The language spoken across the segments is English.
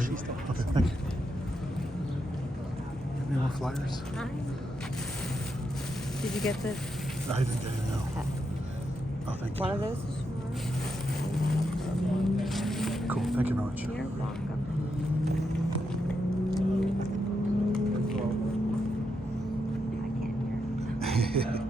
appreciate it. Okay, thank you. Any more flyers? Did you get the I didn't get it, no. Oh, thank you. one of those? Cool, thank you very much. You're welcome. I can't hear.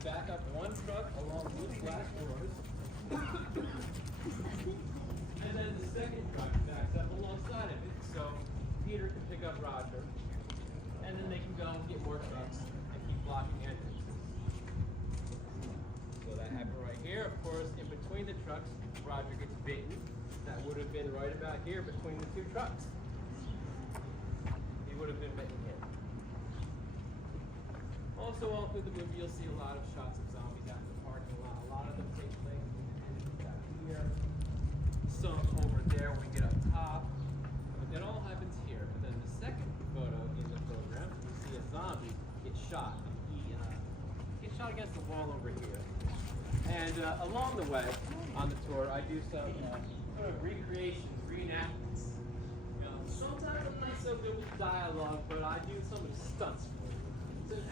Back up one truck along these glass doors, and then the second truck backs up alongside of it. So Peter can pick up Roger, and then they can go and get more trucks and keep blocking entrances. So that happened right here. Of course, in between the trucks, Roger gets bitten. That would have been right about here between the two trucks. He would have been bitten here. Also, all through the movie, you'll see a lot of shots of zombies out in the parking lot. A lot of them take place back here, some over there when we get up top. But that all happens here. And then the second photo in the program, you see a zombie get shot. He gets shot against the wall over here. And along the way on the tour, I do some sort of recreations, reenactments. You know, sometimes I'm not so good with dialogue, but I do some of the stunts for you.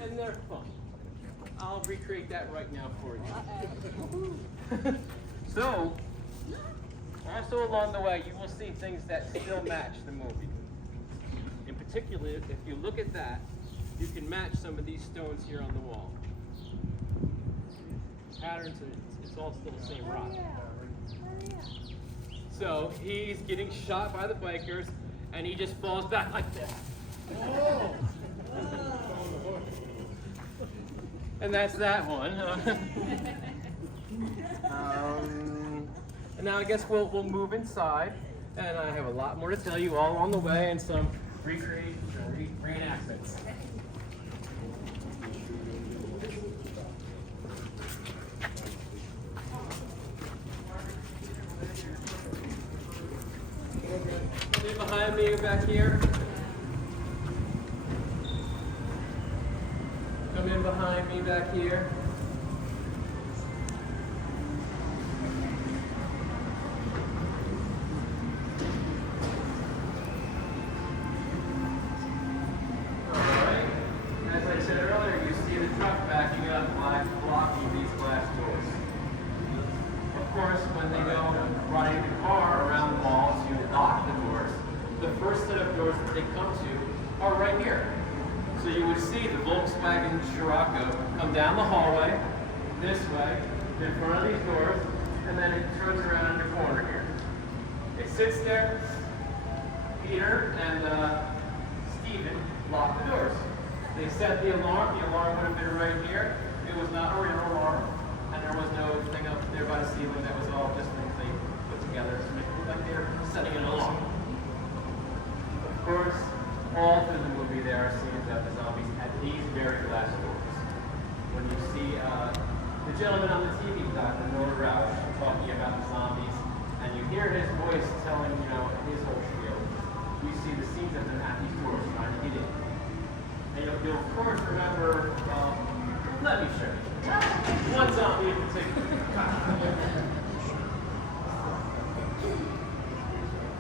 And they're fun. I'll recreate that right now for you. So, also along the way, you will see things that still match the movie. In particular, if you look at that, you can match some of these stones here on the wall. Patterns, it's all still the same rock. So, he's getting shot by the bikers, and he just falls back like this. Oh. And that's that one. And now I guess we'll move inside, and I have a lot more to tell you all along the way, and some recreations and reenactments. Come in behind me back here. Come in behind me back here. Alright. As I said earlier, you see the truck backing up, blocking these glass doors. Of course, when they go riding the car around the mall to lock the doors, the first set of doors that they come to are right here. So you would see the Volkswagen Scirocco come down the hallway, this way, in front of these doors, and then it turns around in the corner here. It sits there. Peter and Stephen lock the doors. They set the alarm. The alarm would have been right here. It was not a real alarm, and there was no thing up there by the ceiling. That was all just things they put together to make it look like they were setting an alarm. Of course, all through the movie there are scenes of the zombies at these very glass doors. When you see the gentleman on the TV, Dr. Romero, talking about the zombies, and you hear his voice telling, you know, his whole spiel, you see the scenes of them at these doors trying to get in. And you'll of course remember, let me show you. One zombie in particular.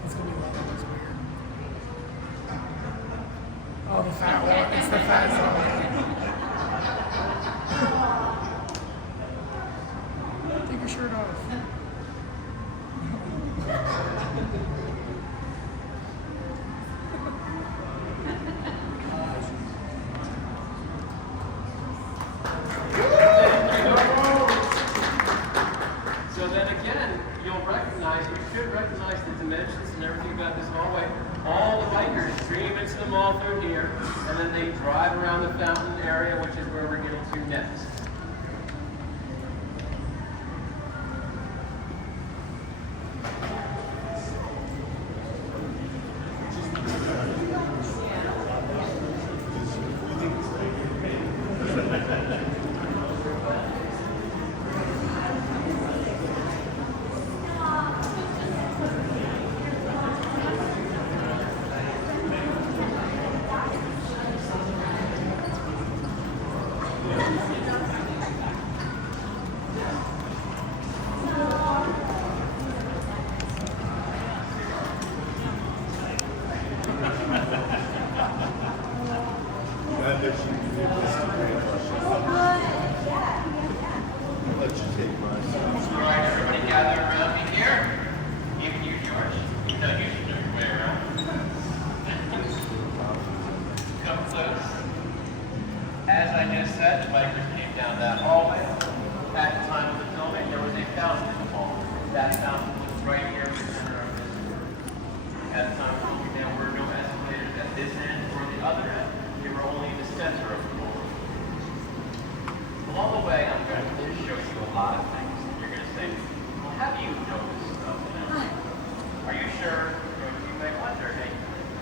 It's gonna be a lot of weird. Oh, the fat one. It's the fat zombie. your shirt off. So then again, you'll recognize, you should recognize the dimensions and everything about this hallway. All the bikers stream into the mall through here, and then they drive around the fountain area, which is where we're getting to next. As I just said, the bikers came down that hallway. At the time of the filming, there was a fountain in the hall. That fountain was right here in the center of this room. At the time of filming, there were no escalators at this end or the other end. They were only in the center of the hall. Along the way, I'm going to show you a lot of things. You're going to say, well, have you noticed stuff? Are you sure? You may wonder, hey,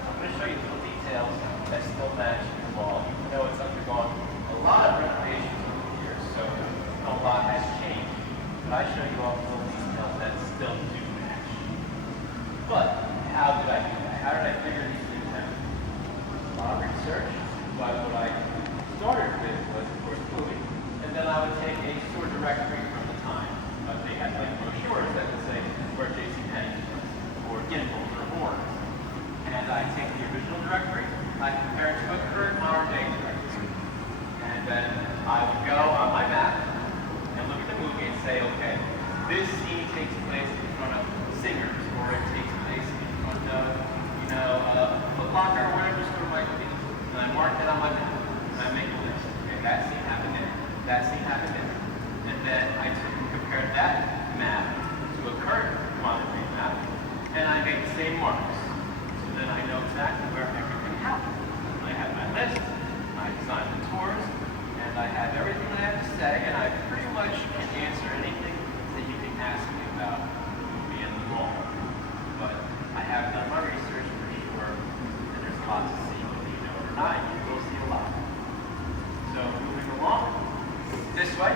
I'm going to show you little details that still match the wall. Even though it's undergone a lot of renovations over the years, so a lot has changed. But I show you all the little details that still do match. But how did I do that? How did I figure these things out? A lot of research. But what I started with was, of course, moving. And then I would take a tour directory from the time. They had like brochures that would say where JCPenney or gimbals or horns. And I take the original directory, I compare it to a current modern day directory. And then I would go on my map and look at the movie and say, okay, this scene takes place in front of singers, or it takes place in front of, Foot Locker or whatever the store might be. And I mark it on my map, and I make a list. Okay, that scene happened there, that scene happened there. And then I took and compared that map to a current modern day map, and I made the same marks. So then I know exactly where everything happened. I had my list, I designed the tours, and I have everything I have to say, and I pretty much can answer anything that you can ask me about the movie and the mall. But I have done my research for sure, and there's a lot to see, whether you know it or not, you will see a lot. So moving along, this way.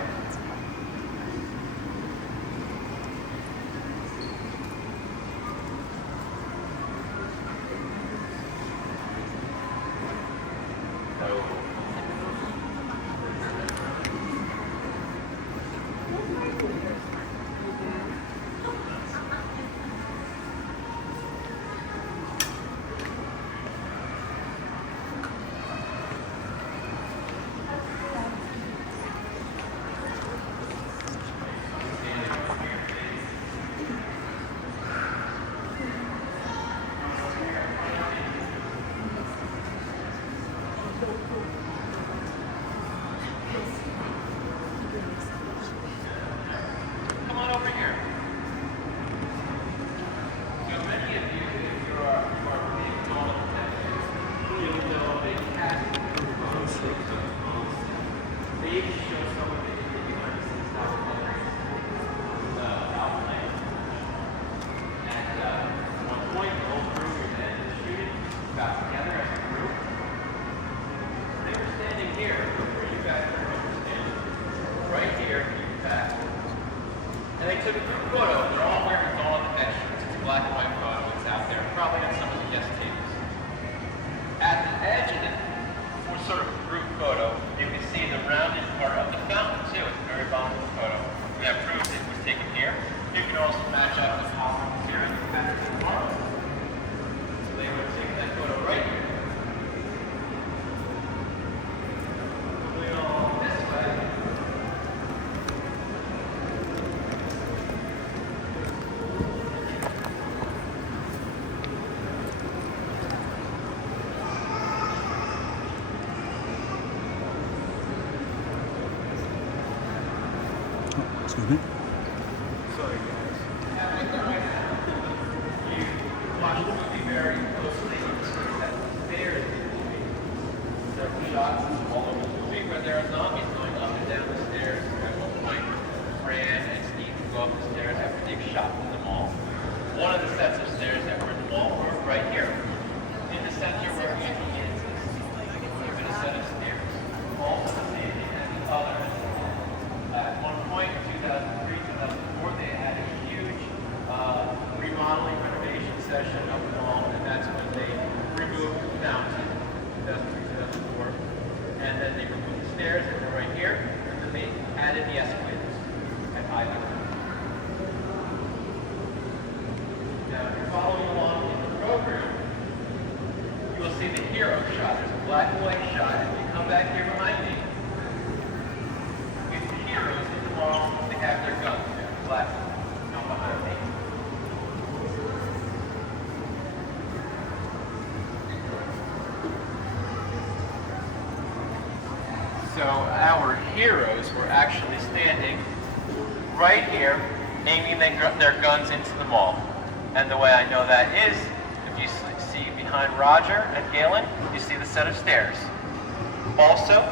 the stairs after they've shot in the mall. One of the sets of stairs that were in the mall were right here. In the center where we begin is a set of stairs. Also the same as the other. At one point in 2003, 2004, they had a huge remodeling renovation session of the mall, and that's when they removed the fountain, 2003, 2004. And then they removed the stairs that were right here, and then they added the escalators at hideout. Now, if you're following along in the program, you will see the hero shot. There's a black and white shot. If you come back here behind me, it's the heroes in the mall. They have their guns there. Black come behind me. So our heroes were actually standing right here, aiming their guns into the mall. And the way I know that is, if you see behind Roger and Galen, you see the set of stairs. Also,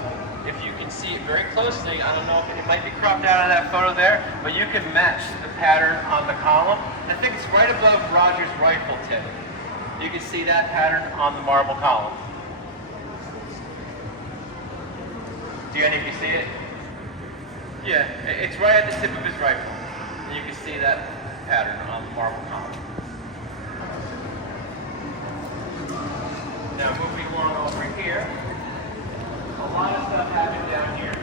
if you can see it very closely, I don't know if it might be cropped out of that photo there, but you can match the pattern on the column. I think it's right above Roger's rifle tip. You can see that pattern on the marble column. Do any of you see it? Yeah, it's right at the tip of his rifle. And you can see that pattern on the marble column. Now moving along over here, a lot of stuff happened down here.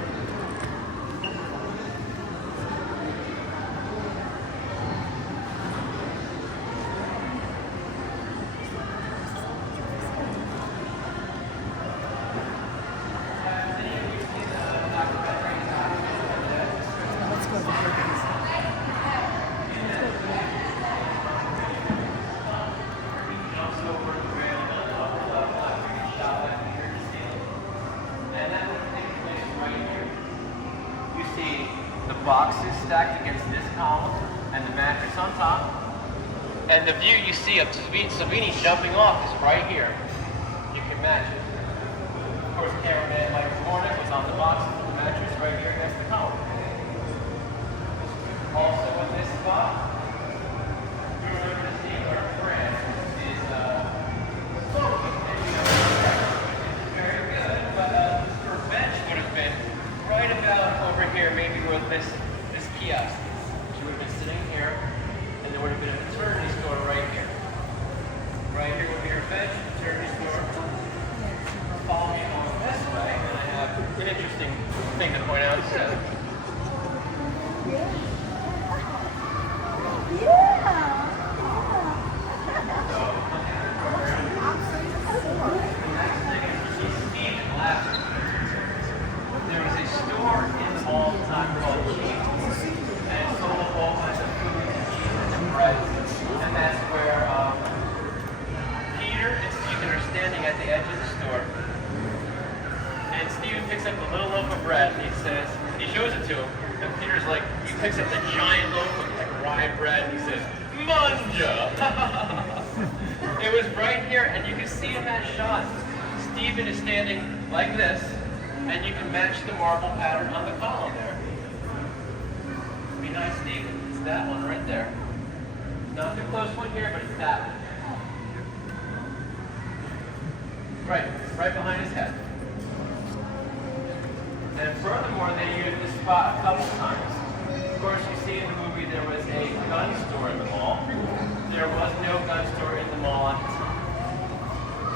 Let's go to the burgers. Boxes stacked against this column and the mattress on top. And the view you see of Savini jumping off is right here. You can match it. Of course, cameraman Mike Hornick was on the boxes and the mattress right here against the column. Also in this spot, you remember to see our friend is very good, but her bench would have been right about over here, maybe where this kiosk. She would have been sitting here, and there would have been a maternity store right here. Right here would be her bench, maternity store. Follow me along this way, and I have an interesting thing to point out. So, there was a store in the mall at the time called Cheese, and it sold all kinds of foods and cheeses and breads. And that's where Peter and Stephen are standing at the edge of the store. And Stephen picks up a little loaf of bread and he shows it to him. And Peter's like, he picks up the giant loaf of like rye bread and he says, "Manja!" It was right here, and you can see in that shot, Stephen is standing like this, and you can match the marble pattern on the column there. Behind Stephen, it's that one right there. Not the close one here, but it's that one. Right behind his head. And furthermore, they used this spot a couple times. Of course, you see in the movie there was a gun store in the mall. There was no gun store in the mall at the time.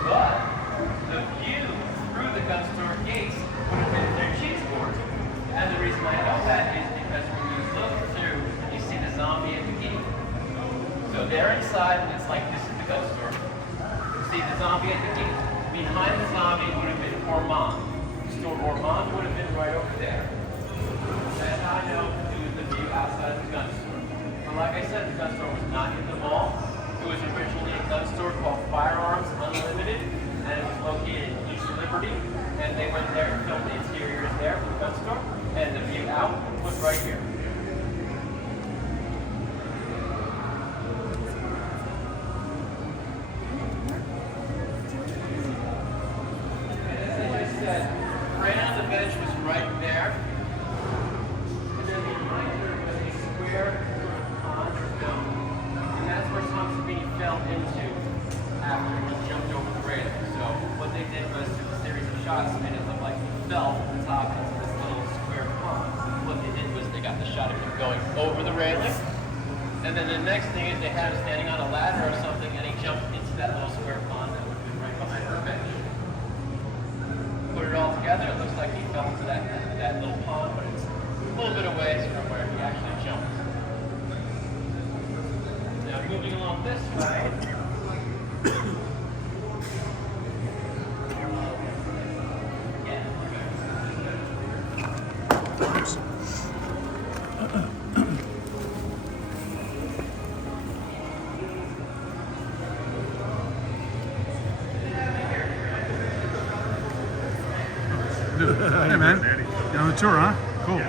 But the view through the gun store gates would have been their cheese board. And the reason I know that is because when you look through, you see the zombie at the gate. So they're inside, and it's like this is the gun store. You see the zombie at the gate. Behind the zombie would have been Ormond. Store Ormond would have been right over there. That's how I know to do the view outside of the gun store. But like I said, the gun store was not in the mall. It was originally a gun store called Firearms Unlimited, and it was located in East Liberty. And they went there and filmed the interiors there for the gun store, and the view out was right here. And as I just said, right on the bench was right there. And then behind her was a square fell into after he jumped over the railing. So what they did was a series of shots made it look like he fell from the top into this little square pond. What they did was they got the shot of him going over the railing, and then the next thing is they had him standing on a ladder or something, and he jumped into that little square pond that would have been right behind the bench. Put it all together, it looks like he fell into that little pond, but it's a little bit away from where he actually jumped. Now moving along this way. Hey man, you're on the tour, huh? Cool.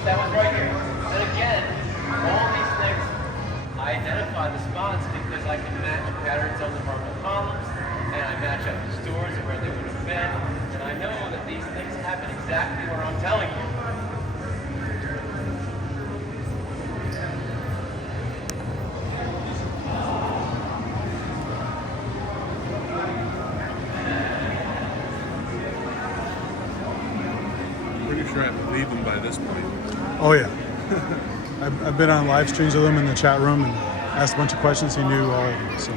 That was right here. And again, all these things, I identify the spots because I can match patterns on the marble columns, and I match up the stores and where they would have been, and I know that these things happen exactly where I'm telling you. Pretty sure I believe them by this point. Oh yeah. I've been on live streams with him in the chat room and asked a bunch of questions. He knew all of them. So.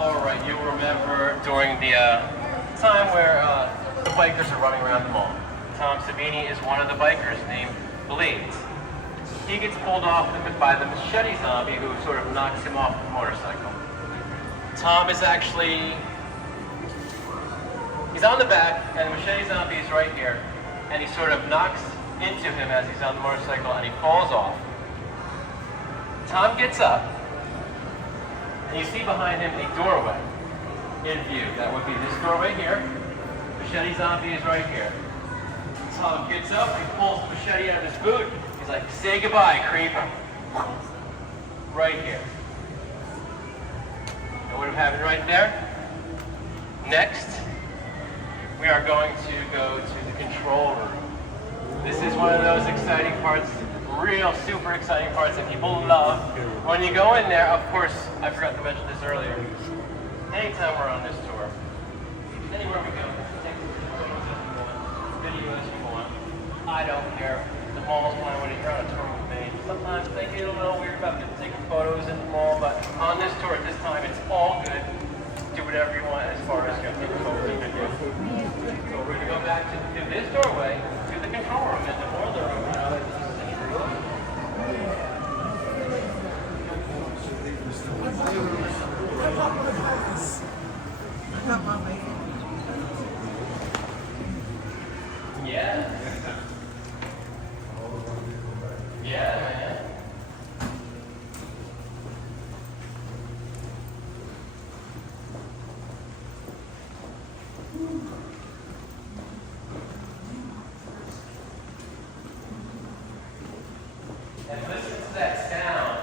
Alright, you'll remember during the time where the bikers are running around the mall. Tom Savini is one of the bikers named bleeds. He gets pulled off by the machete zombie who sort of knocks him off the motorcycle. Tom is actually, he's on the back and the machete zombie is right here, and he sort of knocks into him as he's on the motorcycle and he falls off. Tom gets up, and you see behind him a doorway in view. That would be this doorway here. Machete zombie is right here. Tom gets up, he pulls the machete out of his boot. He's like, say goodbye, creep. Right here. That would have happened right there. Next, we are going to go to the control room. This is one of those exciting parts, real super exciting parts that people love. When you go in there, of course, I forgot to mention this earlier. Anytime we're on this tour, anywhere we go, take photos if you want, videos if you want. I don't care. The mall's fine when you're on a tour with me. Sometimes they get a little weird about people taking photos in the mall, but on this tour at this time, it's all good. Do whatever you want as far as you're taking photos and videos. So we're going to go back to this doorway, to the control room, and the boiler room. Yeah. Yeah, man. And listen to that sound.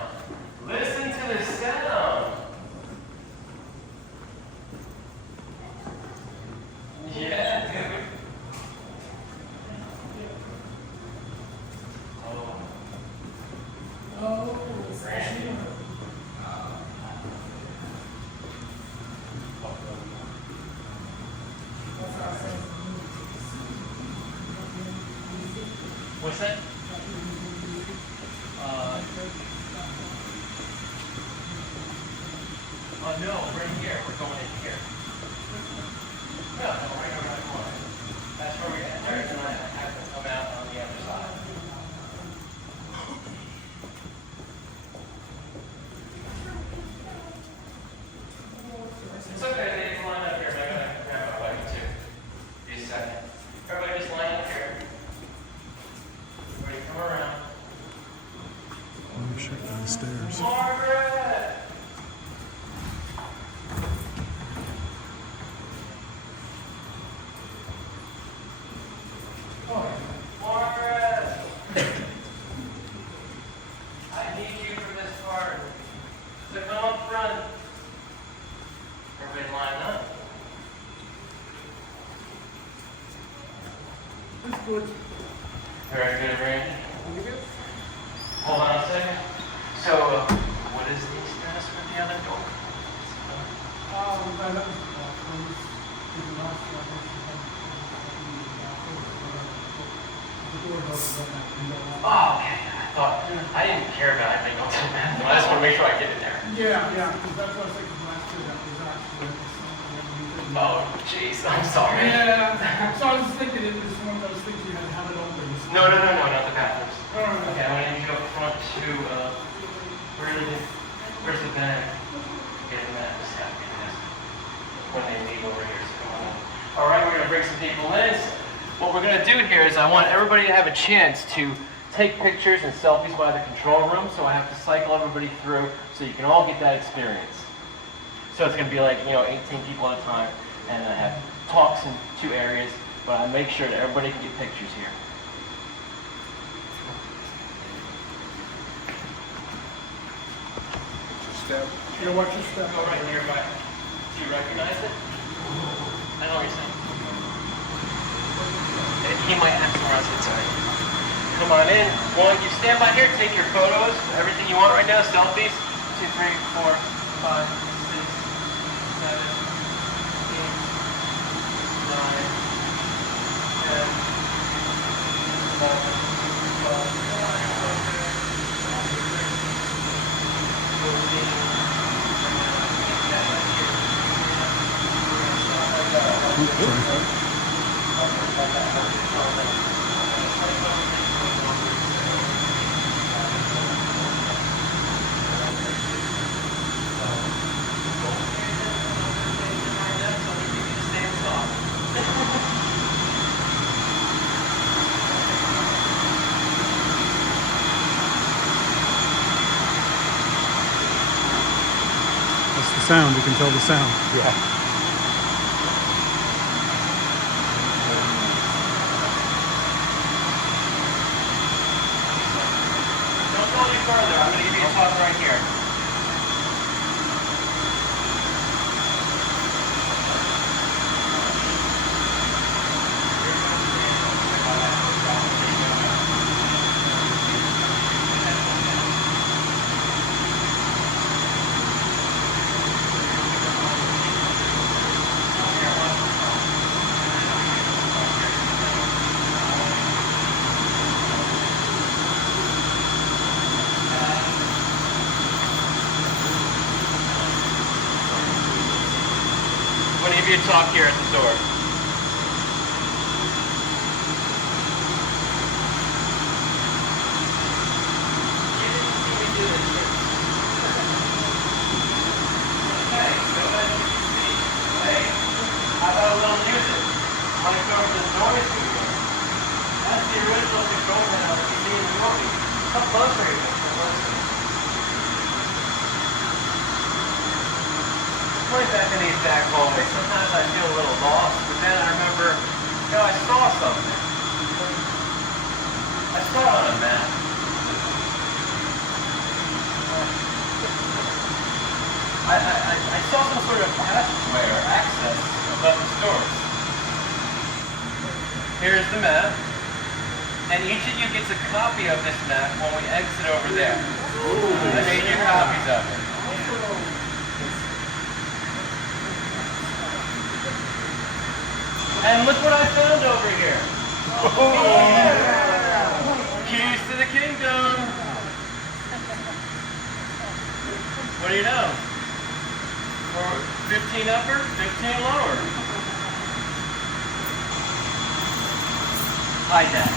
Listen to the sound. Yeah, dude. What's that? Oh no, right here. We're going in here. No, right around the corner. That's where we enter, and then I have to come out on the other side. It's okay, they can line up here, but I gotta grab my bike too. Be a second. Everybody just line up here. Everybody come around. Oh, shit, down the stairs. Margaret! Margaret! I need you for this part. So come up front. Everybody line up. That's good. Very good, Randy. Hold on a second. So, what is the status with the other door? Oh, okay. I didn't care about it. I go to the bathroom. I just want to make sure I get in there. Yeah, because that's what I was thinking last year, that was actually something. Oh, jeez. I'm sorry. Yeah, so I was just thinking it was one of those things you had to have it open. No, not the bathrooms. Alright. Okay, I want you to go up front to, where's the bag? Get in that, just have to get this. When they leave over here, so come on. All right, we're gonna bring some people in. What we're gonna do here is I want everybody to have a chance to take pictures and selfies by the control room, so I have to cycle everybody through so you can all get that experience. So it's gonna be like, 18 people at a time, and I have talks in 2 areas, but I make sure that everybody can get pictures here. You watch your step. Go right here, right. Do you recognize it? I know what you're saying. He might have somewhere else inside. Come on in. Well, you stand by here, take your photos, everything you want right now, selfies. 2, 3, 4, 5, 6, 7, 8, 9, 10, 11, 12, 14. sound, you can tell the sound. Yeah. Don't go any further. I'm going to give you a talk right here. I'm going to give you a talk here at the door. You didn't see me do this yet. Okay, so as you can see, hey, how about a little music? I'm going to go over the noise control. That's the original control panel that you see in the movie. Come closer here, come closer. Going back in these back hallways, sometimes I feel a little lost, but then I remember, you know, I saw something. I saw it on a map. I saw some sort of passageway or access above the stores. Here's the map, and each of you gets a copy of this map when we exit over there. I made you copies of it. And look what I found over here. Keys to the kingdom. What do you know? For 15 upper, 15 lower. Hi, Dad.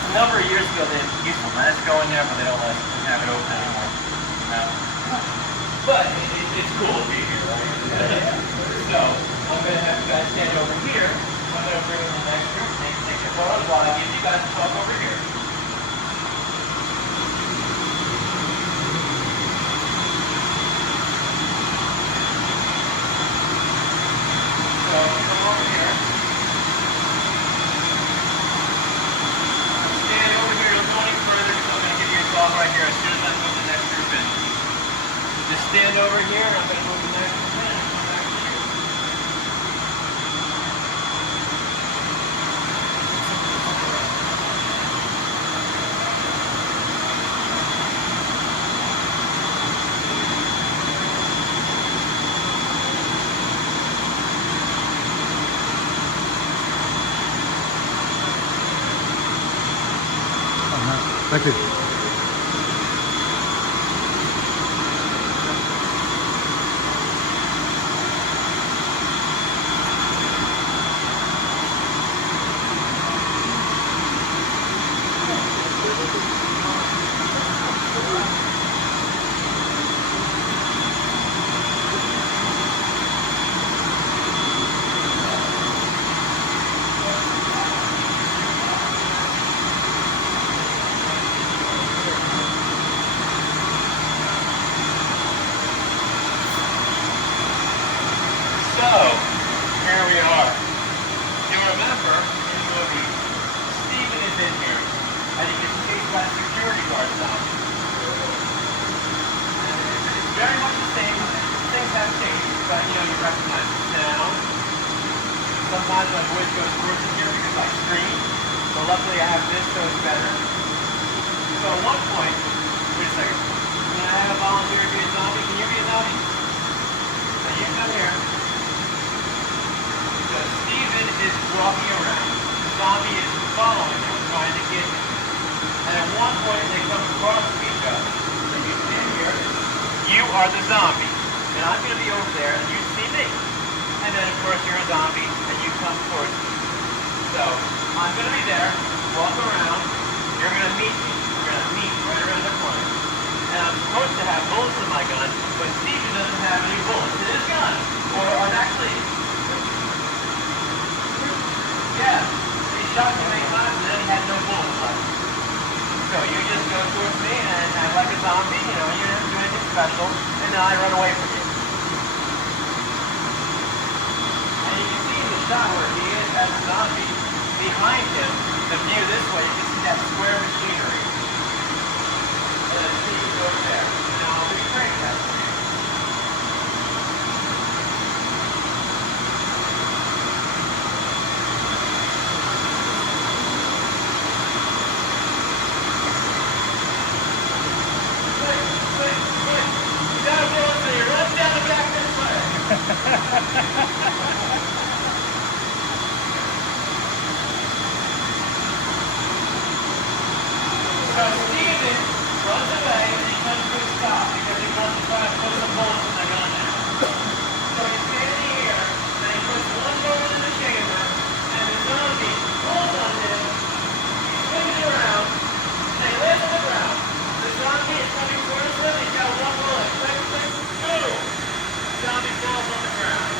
A number of years ago, they used to let us go in there, but they don't let us have it open anymore. No. But it's cool to be here, right? So, I'm going to have you guys stand over here. I'm going to bring in the next group. Take your photos while I give you guys a talk over here. So, come over here. Stand over here. Don't go any further because I'm going to give you a talk right here as soon as I move the next group in. Just stand over here and I'm going to move the next group in and come back to you. Thank you. So, here we are. You remember in the movie, Steven is in here, and he gets chased by security guards now. It's very much the same. Things have changed, but you know, you recognize the sound. Sometimes my voice goes towards in here because I scream, but luckily I have this, so it's better. So at one point, wait a second, can I have a volunteer to be a zombie? Can you be a zombie? Now you come here. So Steven is walking around. The zombie is following him, trying to get him. And at one point, they come across each other. So you stand here. You are the zombie. And I'm going to be over there, and you see me. And then, of course, you're a zombie, and you come towards me. So I'm going to be there, walk around. You're going to meet me. We're going to meet right around the corner. And I'm supposed to have bullets in my gun, but Steven doesn't have any bullets in his gun. Or actually, yeah, he shot too many times and then he had no bullets left. So you just go towards me and I like a zombie, you know, you didn't do anything special, and then I run away from you. And you can see in the shot where he is as a zombie, behind him, the view this way, you can see that square machinery. And the tree goes there. And I'll recreate that for you. So Steven runs away and he comes to a stop because he wants to try to put some bullets in the gun now. So he's standing here and he puts one bullet in the chamber and the zombie pulls on him, he swings around, and he lands on the ground. The zombie is coming towards him, he's got one bullet. Click, click, boom! The zombie falls on the ground.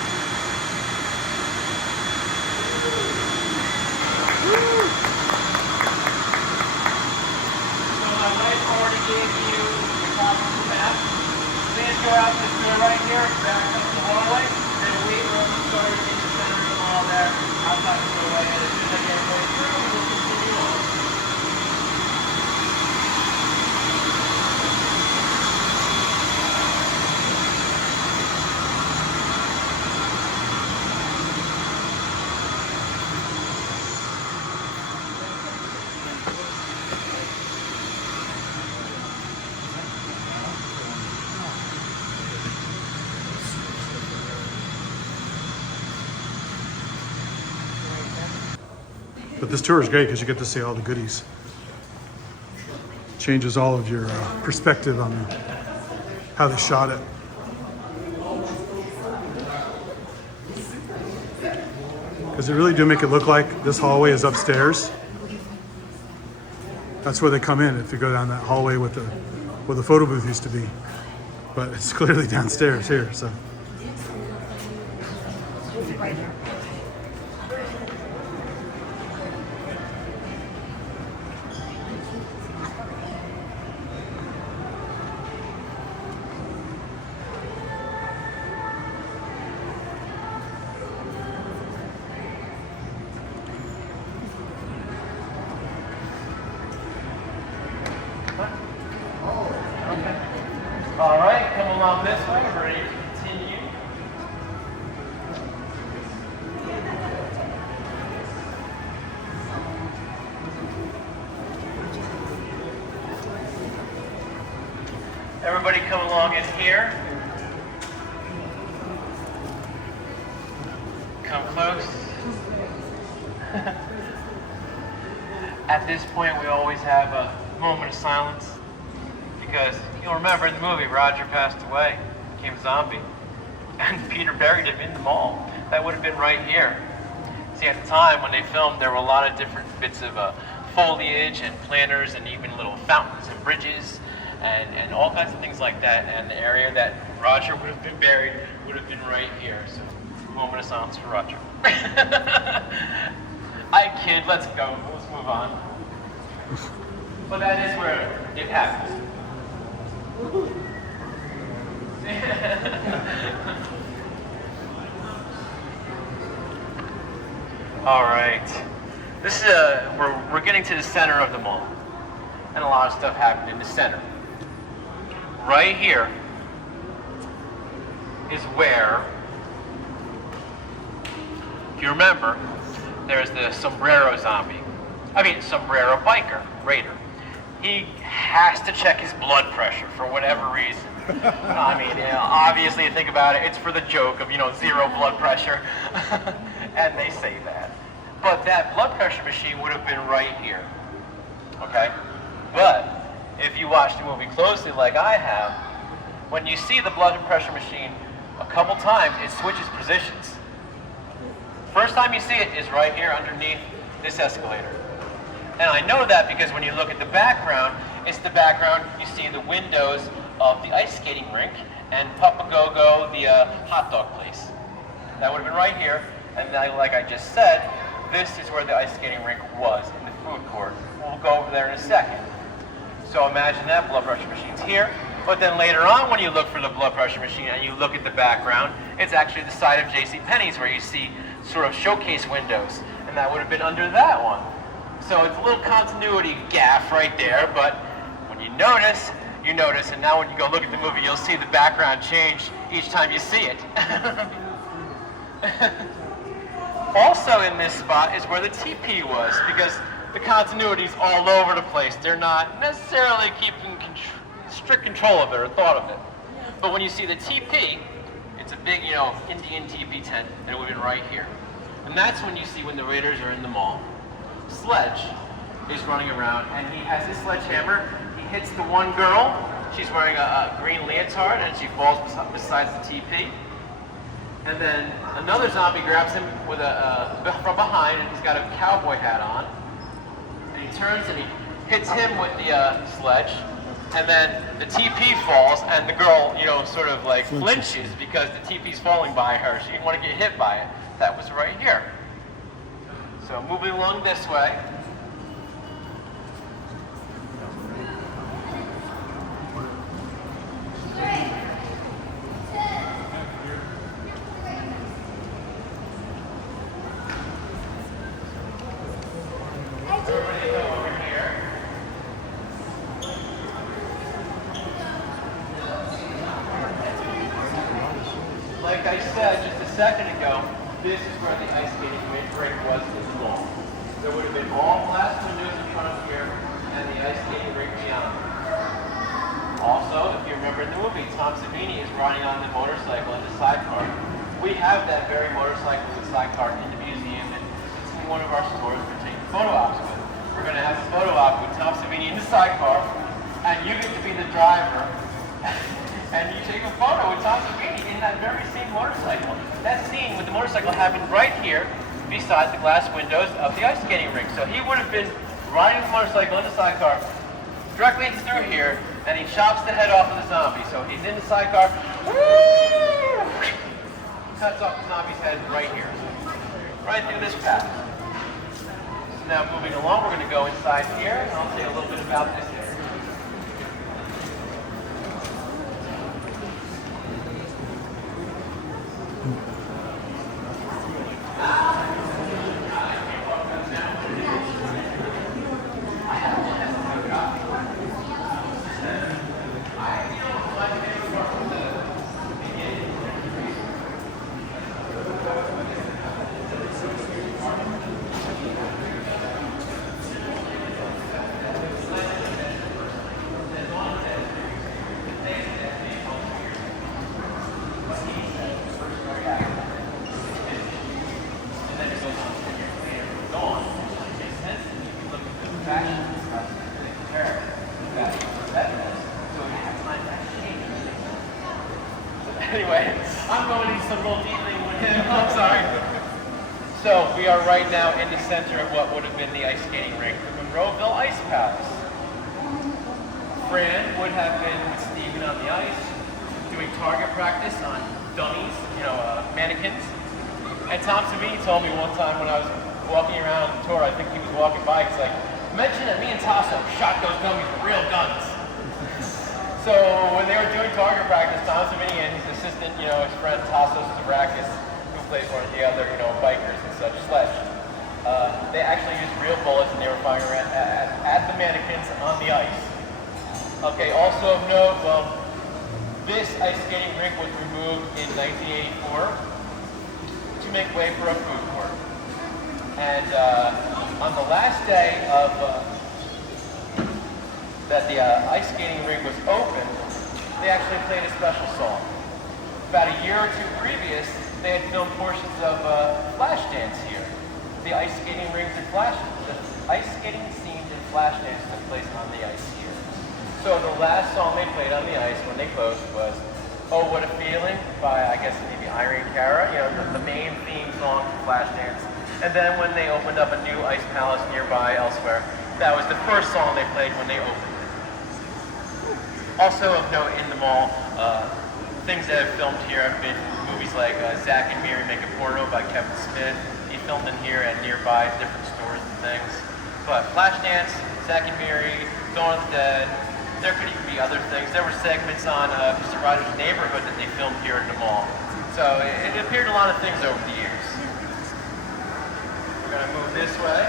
My wife already gave you the copy of the map. Please go out this door right here, back up the hallway, and wait where we started in the center of the mall there, outside the doorway, and as soon as I get everybody through, we'll continue on. But this tour is great because you get to see all the goodies. Changes all of your perspective on how they shot it. Because they really do make it look like this hallway is upstairs. That's where they come in if you go down that hallway where the photo booth used to be. But it's clearly downstairs here, so. All right, come along this way. We're ready to continue. Everybody come along in here. Come close. At this point, we always have a moment of silence. Because you'll remember in the movie, Roger passed away, became a zombie, and Peter buried him in the mall. That would have been right here. See, at the time when they filmed, there were a lot of different bits of foliage and planters and even little fountains and bridges and all kinds of things like that. And the area that Roger would have been buried would have been right here. So, moment of silence for Roger. I kid, let's go. Let's move on. But that is where it happens. All right. This is we're getting to the center of the mall, and a lot of stuff happened in the center. Right here is where, if you remember, there's the sombrero zombie. Sombrero biker raider. He has to check his blood pressure for whatever reason. Obviously, think about it, it's for the joke of, zero blood pressure. And they say that. But that blood pressure machine would have been right here. Okay? But if you watch the movie closely like I have, when you see the blood pressure machine a couple times, it switches positions. First time you see it is right here underneath this escalator. And I know that because when you look at the background, it's the background, you see the windows of the ice skating rink and Papagogo, the hot dog place. That would have been right here. And then, like I just said, this is where the ice skating rink was, in the food court. We'll go over there in a second. So imagine that, blood pressure machine's here. But then later on, when you look for the blood pressure machine and you look at the background, it's actually the side of JCPenney's where you see sort of showcase windows. And that would have been under that one. So it's a little continuity gaffe right there, but when you notice, and now when you go look at the movie, you'll see the background change each time you see it. Also in this spot is where the TP was, because the continuity's all over the place. They're not necessarily keeping strict control of it or thought of it. But when you see the TP, it's a big, Indian TP tent, and it would have been right here. And that's when you see when the Raiders are in the mall. Sledge is running around, and he has his sledgehammer. He hits the one girl. She's wearing a green leotard, and she falls beside the TP. And then another zombie grabs him with from behind, and he's got a cowboy hat on. And he turns and he hits him with the sledge. And then the TP falls, and the girl, sort of like flinches because the TP's falling by her. She didn't want to get hit by it. That was right here. So moving along this way. Like I said just a second ago, this is where the ice skating rink was in the mall. There would have been all glass windows in front of here and the ice skating rink beyond. Also, if you remember in the movie, Tom Savini is riding on the motorcycle in the sidecar. We have that very motorcycle and sidecar in the museum, and it's in one of our stores we're taking photo ops with. We're going to have a photo op with Tom Savini in the sidecar, and you get to be the driver. And you take a photo with Tom Savini in that very same motorcycle. That scene with the motorcycle happened right here beside the glass windows of the ice skating rink. So he would have been riding the motorcycle in the sidecar directly through here, and he chops the head off of the zombie. So he's in the sidecar, cuts off the zombie's head right here, right through this path. So now moving along, we're going to go inside here, and I'll say a little bit about this area. Anyway, I'm going into some little detailing with him. I'm sorry. So we are right now in the center of what would have been the ice skating rink, the Monroeville Ice Palace. Fran would have been with Steven on the ice, doing target practice on dummies, mannequins. And Tom Savini told me one time when I was walking around the tour, I think he was walking by, he's like, mention that me and Tasso shot those dummies with real guns. So when they were doing target practice, Tom Savini and his assistant, his friend Tassos Zarakis, who plays one of the other, bikers and such, Sledge, they actually used real bullets and they were firing at the mannequins on the ice. Okay, also of note, this ice skating rink was removed in 1984 to make way for a food court. And on the last day of that the ice skating rink was open, they actually played a special song. About a year or two previous, they had filmed portions of Flashdance here. The ice skating rings and the ice skating scenes and Flashdance took place on the ice here. So the last song they played on the ice when they closed was "Oh What a Feeling" by, I guess, maybe Irene Cara, the main theme song for Flashdance. And then when they opened up a new ice palace nearby elsewhere, that was the first song they played when they opened. Also of note in the mall, things that I've filmed here have been movies like Zack and Miri Make a Porno by Kevin Smith. He filmed in here and nearby different stores and things. But Flashdance, Zack and Miri, Dawn of the Dead. There could even be other things. There were segments on Mr. Rogers' Neighborhood that they filmed here at the mall. So it appeared in a lot of things over the years. We're going to move this way.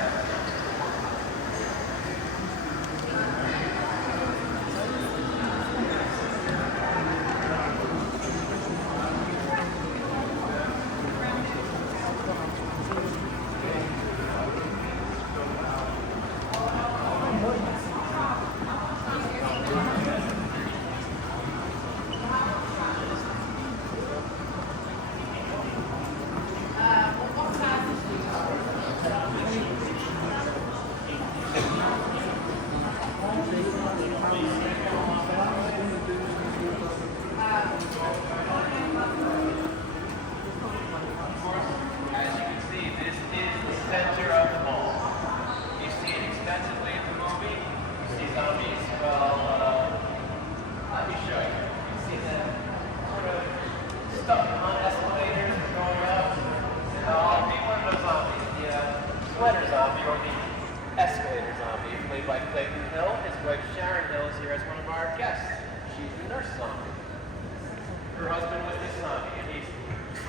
Her husband was this zombie, and he's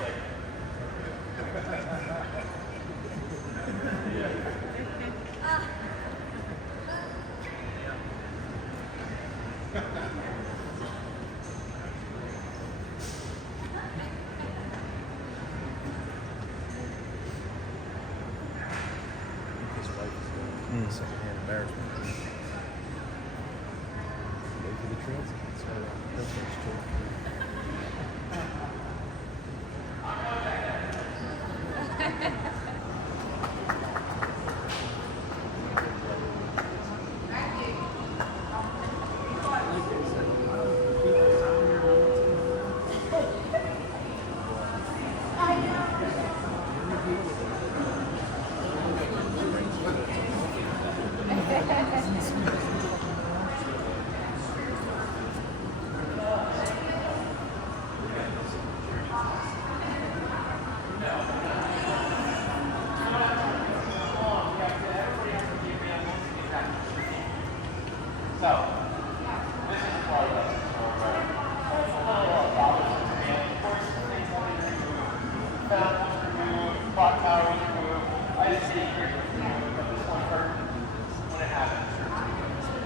like... His wife is secondhand embarrassment. Go to the transit. So that's what's true.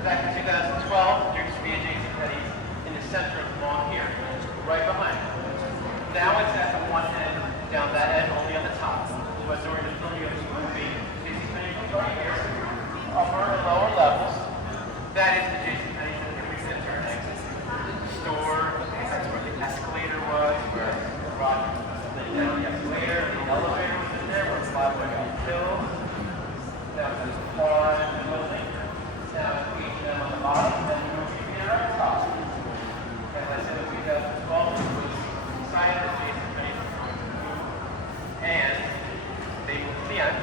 Back in 2012, there used to be a JCPenney's in the center of the mall here, right behind it. Now it's at the one end, down that end, only on the top. But during the filming of this movie, JCPenney's was right here, upper and lower levels. That is the JCPenney's that we center and exit. The store, that's where the escalator was, where Roger was down the escalator, the elevator was in there, where Flatway got killed. Down to the quad in the building. Now we on the bottom, then we move here on top. As I said, we have 12 was decided that JCPenney's was going to move. And they moved to the end,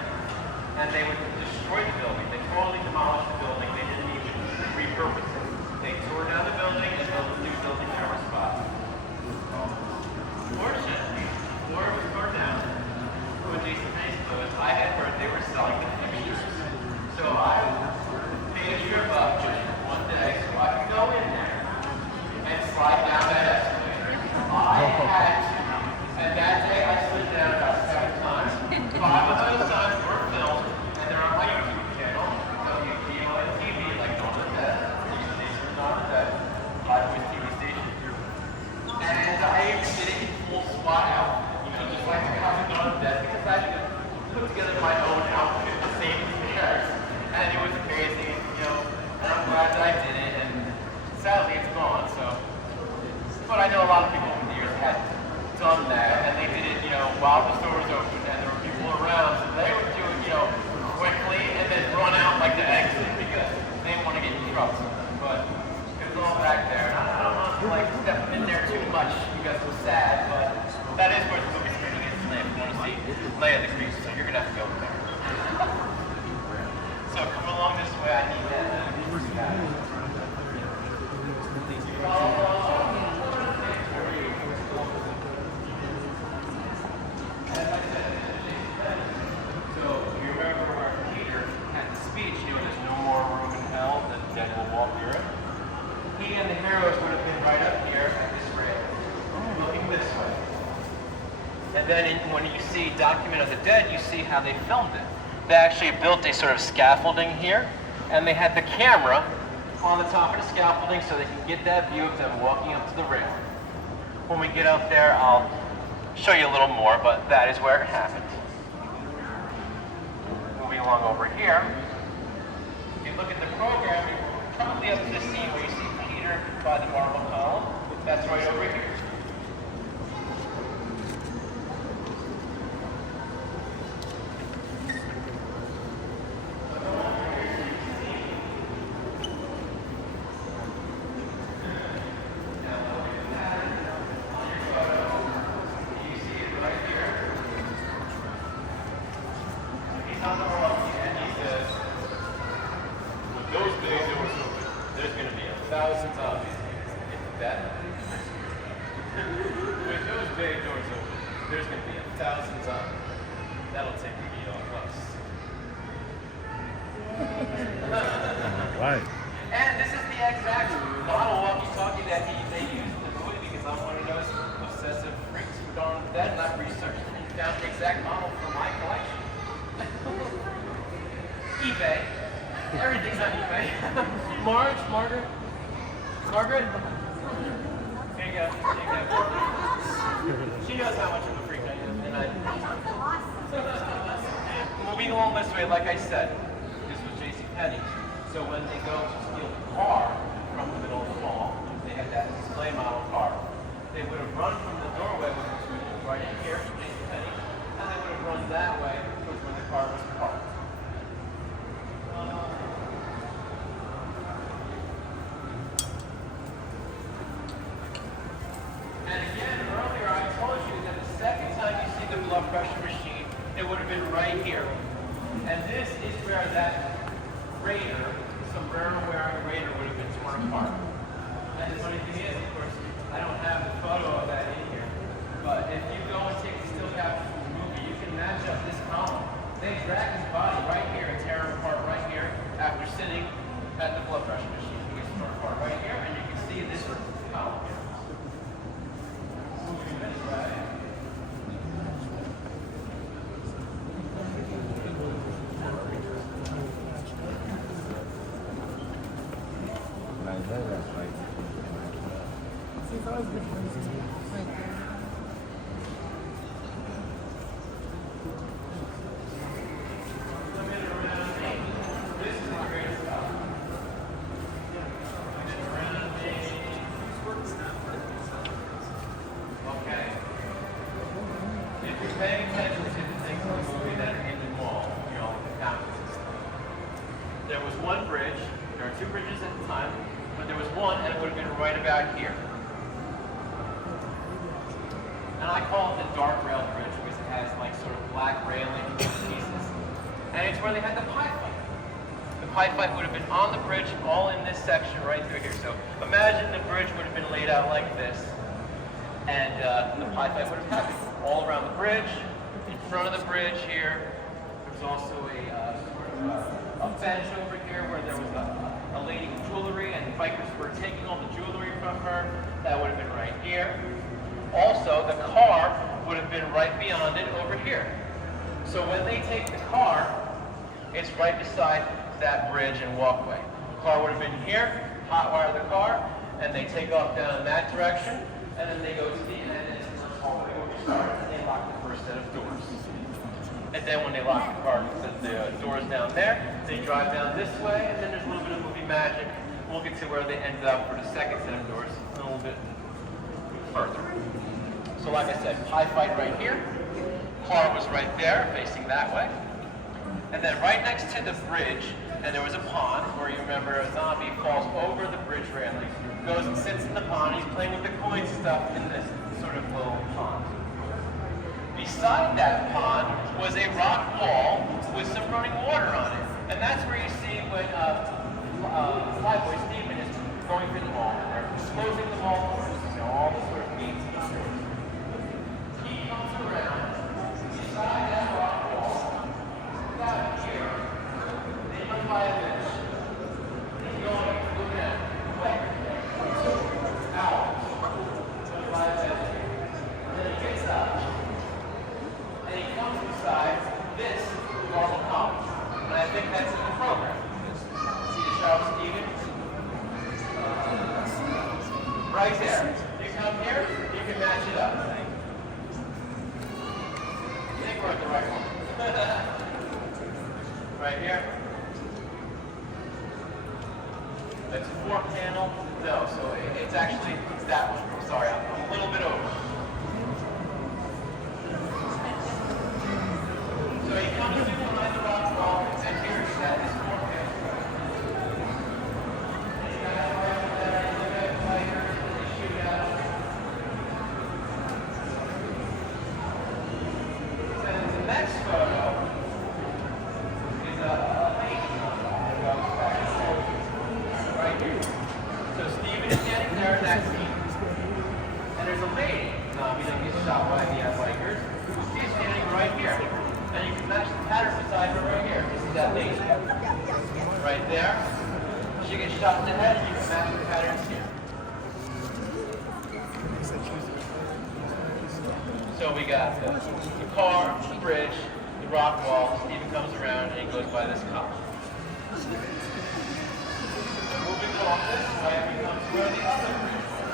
and they would destroy the building. They totally demolished the building. They didn't even repurpose it. They tore down the building and built a new building in our spot. Fortunately, before it was torn down, when JCPenney's closed, I had heard they were selling the pictures. So I made a trip up just for one day so I could go in there and slide down that escalator. I had to. And that day I slid down about 7 times. 5 of those times were filmed, and they're on my YouTube channel, WDON-TV, like Dawn of the Dead, Dawn of the Dead, 5-voice TV station. And I did it in full spot out, just like the costume Dawn of the Dead, because I had to put together my own outfit. see Document of the Dead, you see how they filmed it. They actually built a sort of scaffolding here, and they had the camera on the top of the scaffolding so they can get that view of them walking up to the rail. When we get up there, I'll show you a little more, but that is where it happened. Moving along over here, if you look at the program, you're probably up to the scene where you see Peter by the marble column. That's right over here. Right. And this is the exact model walkie-talkie that they used in the movie because I'm one of those obsessive freaks who don't that and I've researched and found the exact model for my collection. eBay. Everything's on eBay. Margaret? There you go. She knows how much of a freak I am, and moving along this way, like I said, this was JCPenney. So when they go to steal the car from the middle of the mall, they had that display model car. They would have run from the doorway, which was right in here, JCPenney, and they would have run that way, which where the car was parked. And again, earlier I told you that the second time you see the blood pressure machine, it would have been right here. And this is where that Raider, sombrero wearing Raider would have been torn apart. And the funny thing is, of course, I don't have the photo of that in here, but if you go and take the still capture from the movie, you can match up this column. They drag his body right here and tear him apart right here after sitting at the blood pressure machine. He gets torn apart right here, and you can see this column here. Moving this way. There was one bridge, there are two bridges at the time, but there was one and it would have been right about here. And I call it the dark rail bridge because it has like sort of black railing pieces. And it's where they had the pie fight. The pie fight would have been on the bridge, all in this section right through here. So imagine the bridge would have been laid out like this. And the pie fight would have happened all around the bridge, in front of the bridge here. There's also a bench over here where there was a lady with jewelry and the bikers were taking all the jewelry from her. That would have been right here. Also, the car would have been right beyond it over here. So when they take the car, it's right beside that bridge and walkway. The car would have been here, hotwire the car, and they take off down that direction, and then they go to the end and it's the hallway where we started, and they lock the first set of doors. And then when they lock the car, the doors down there, they drive down this way, and then there's a little bit of movie magic. We'll get to where they end up for the second set of doors a little bit further. So like I said, pie fight right here. Car was right there, facing that way. And then right next to the bridge, and there was a pond where you remember a zombie falls over the bridge railing, goes and sits in the pond, he's playing with the coin stuff in this sort of little pond. Beside that pond was a rock wall with some running water on it. And that's where you see when Flyboy Steven is going through the mall, or closing the mall doors, you know, all the sort of gates and stores. He comes around beside that rock wall, down here, they run by a bench. He's going to look at like hours. By a bench. And then he gets up. And he stick that's in the program. See the shot of Stevens? Right there. You come here, you can match it up. I think we're at the right one. Right here. It's a 4-panel. No, so it's actually that one. Sorry, I'm a little bit over. So he comes in behind the rock wall, and here he's at his 4-panel. The next photo is a lady right here. So Steven is getting there in that scene. And there's a lady, he doesn't get shot by the bikers. She's standing right here. And you can match the pattern beside her right here. This is that lady. Right there. She gets shot in the head, and you can match the patterns here. So we got the car, the bridge, the rock wall. Steven comes around and he goes by this cop. Moving along this way, we come to where the other bridge was.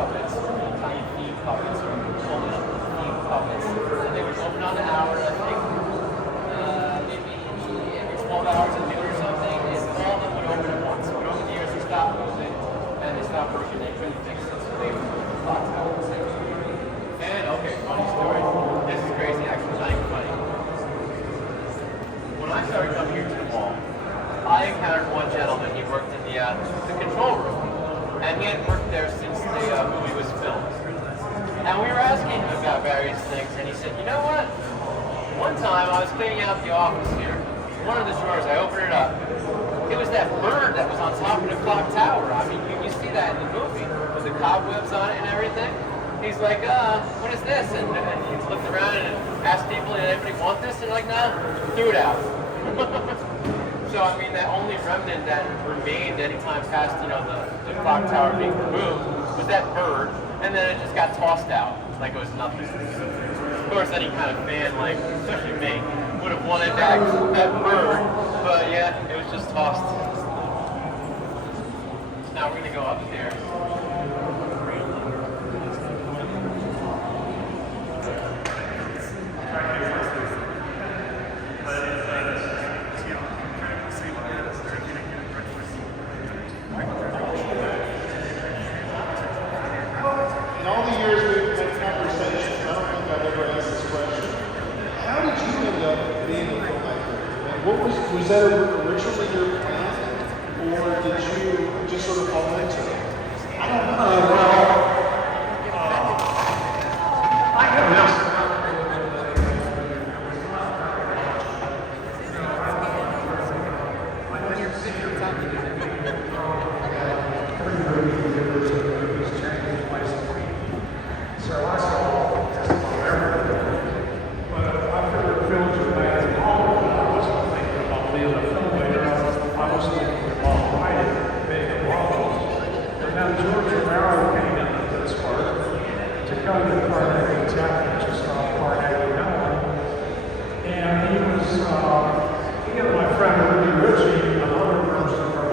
puppets, tiny theme puppets, or Polish theme puppets. And they would open on the hour, I think, maybe every 12 hours a noon or something, and all of them would open at once. But over the years, they stopped moving, and they stopped working. They couldn't fix it, so they locked out. And, okay, funny story. This is crazy, actually, not even funny. When I started coming here to the mall, I encountered one gentleman. He worked in the control room, and he had worked there since the movie was filmed. And we were asking him about various things, and he said, you know what? One time I was cleaning out the office here. One of the drawers, I opened it up. It was that bird that was on top of the clock tower. I mean, you see that in the movie with the cobwebs on it and everything. He's like, what is this? And he looked around and asked people, did anybody want this? And they're like, no, threw it out. So, I mean, that only remnant that remained anytime past, you know, the clock tower being removed was that bird, and then it just got tossed out like it was nothing. Of course, any kind of fan, like, especially me, would have wanted back that bird, but yeah, it was just tossed. So now we're going to go upstairs. In all the years we've had conversations, I don't think I've ever asked this question. How did you end up being a filmmaker? And what was that originally your plan? Or did you just sort of fall into it? I don't know. I have this. So I saw just but after the films were made, I wasn't thinking about being a filmmaker. I was thinking about writing, making novels. And then George Romero came into this part to come to Carnegie Tech, which is Carnegie Mellon. And he was, he and my friend Rudy Ritchie, another person from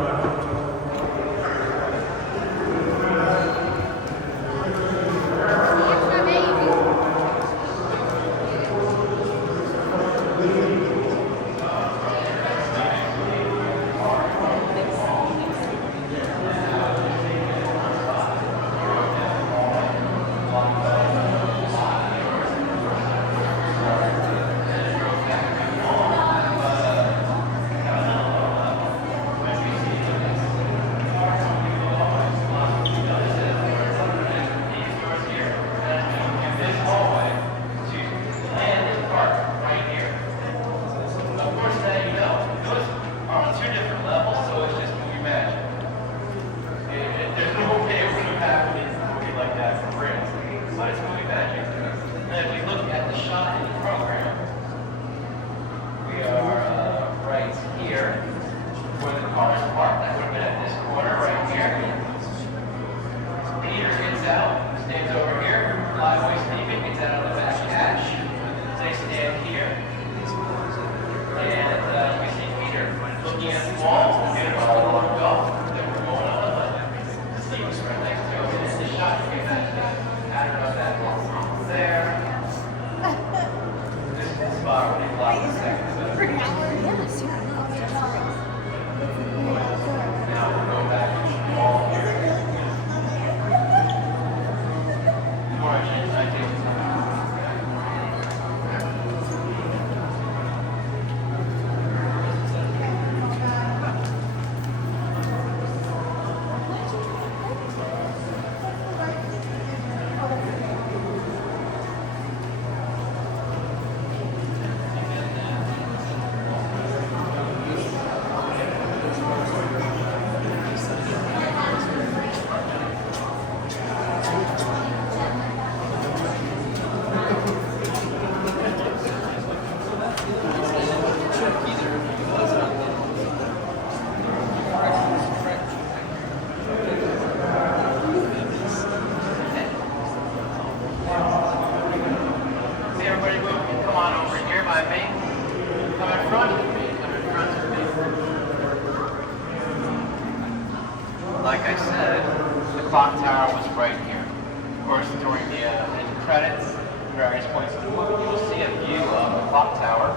course, during the end credits, various points of the movie, you will see a view of the clock tower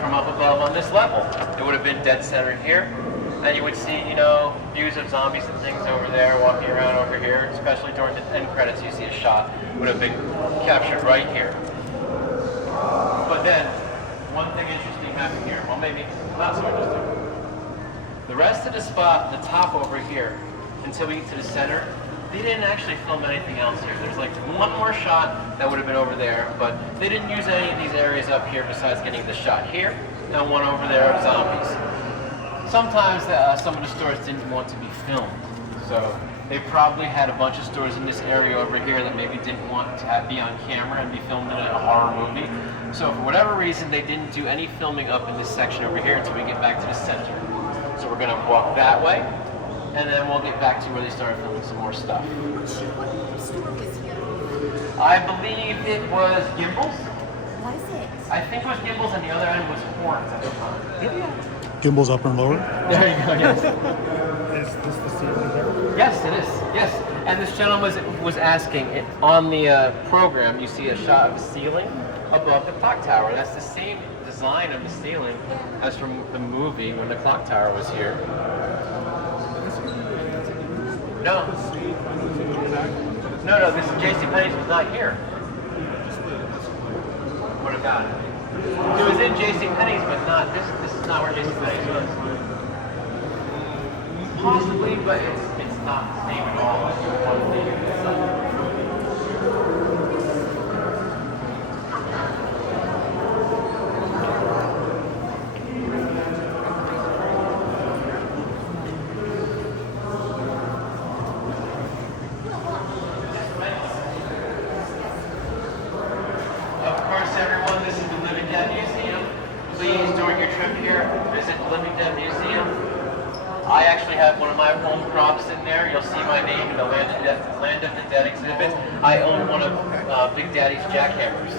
from up above on this level. It would have been dead center here, and you would see, you know, views of zombies and things over there, walking around over here, especially during the end credits. You see a shot would have been captured right here. But then, one thing interesting happened here. Well, maybe not so interesting. The rest of the spot, the top over here, until we get to the center, they didn't actually film anything else here. There's like one more shot that would have been over there, but they didn't use any of these areas up here besides getting the shot here and one over there of zombies. Sometimes some of the stores didn't want to be filmed, so they probably had a bunch of stores in this area over here that maybe didn't want to be on camera and be filmed in a horror movie. So for whatever reason, they didn't do any filming up in this section over here until we get back to the center. So we're gonna walk that way, and then we'll get back to where they started filming some more stuff. What store was here? I believe it was Gimbals. What is it? I think it was Gimbals, and the other end was Horns at the time. Gimbals upper and lower. There you go, yes. Is this the ceiling there? Yes, it is. Yes. And this gentleman was asking, on the program, you see a shot of a ceiling above the clock tower. That's the same design of the ceiling as from the movie when the clock tower was here. No. No, this JCPenney's was not here. What about it? It was in JCPenney's, but not, this is not where JCPenney's was. Possibly, but it's not the same at all. It's one thing. I actually have one of my home props in there. You'll see my name in the Land of the Dead exhibit. I own one of Big Daddy's jackhammers.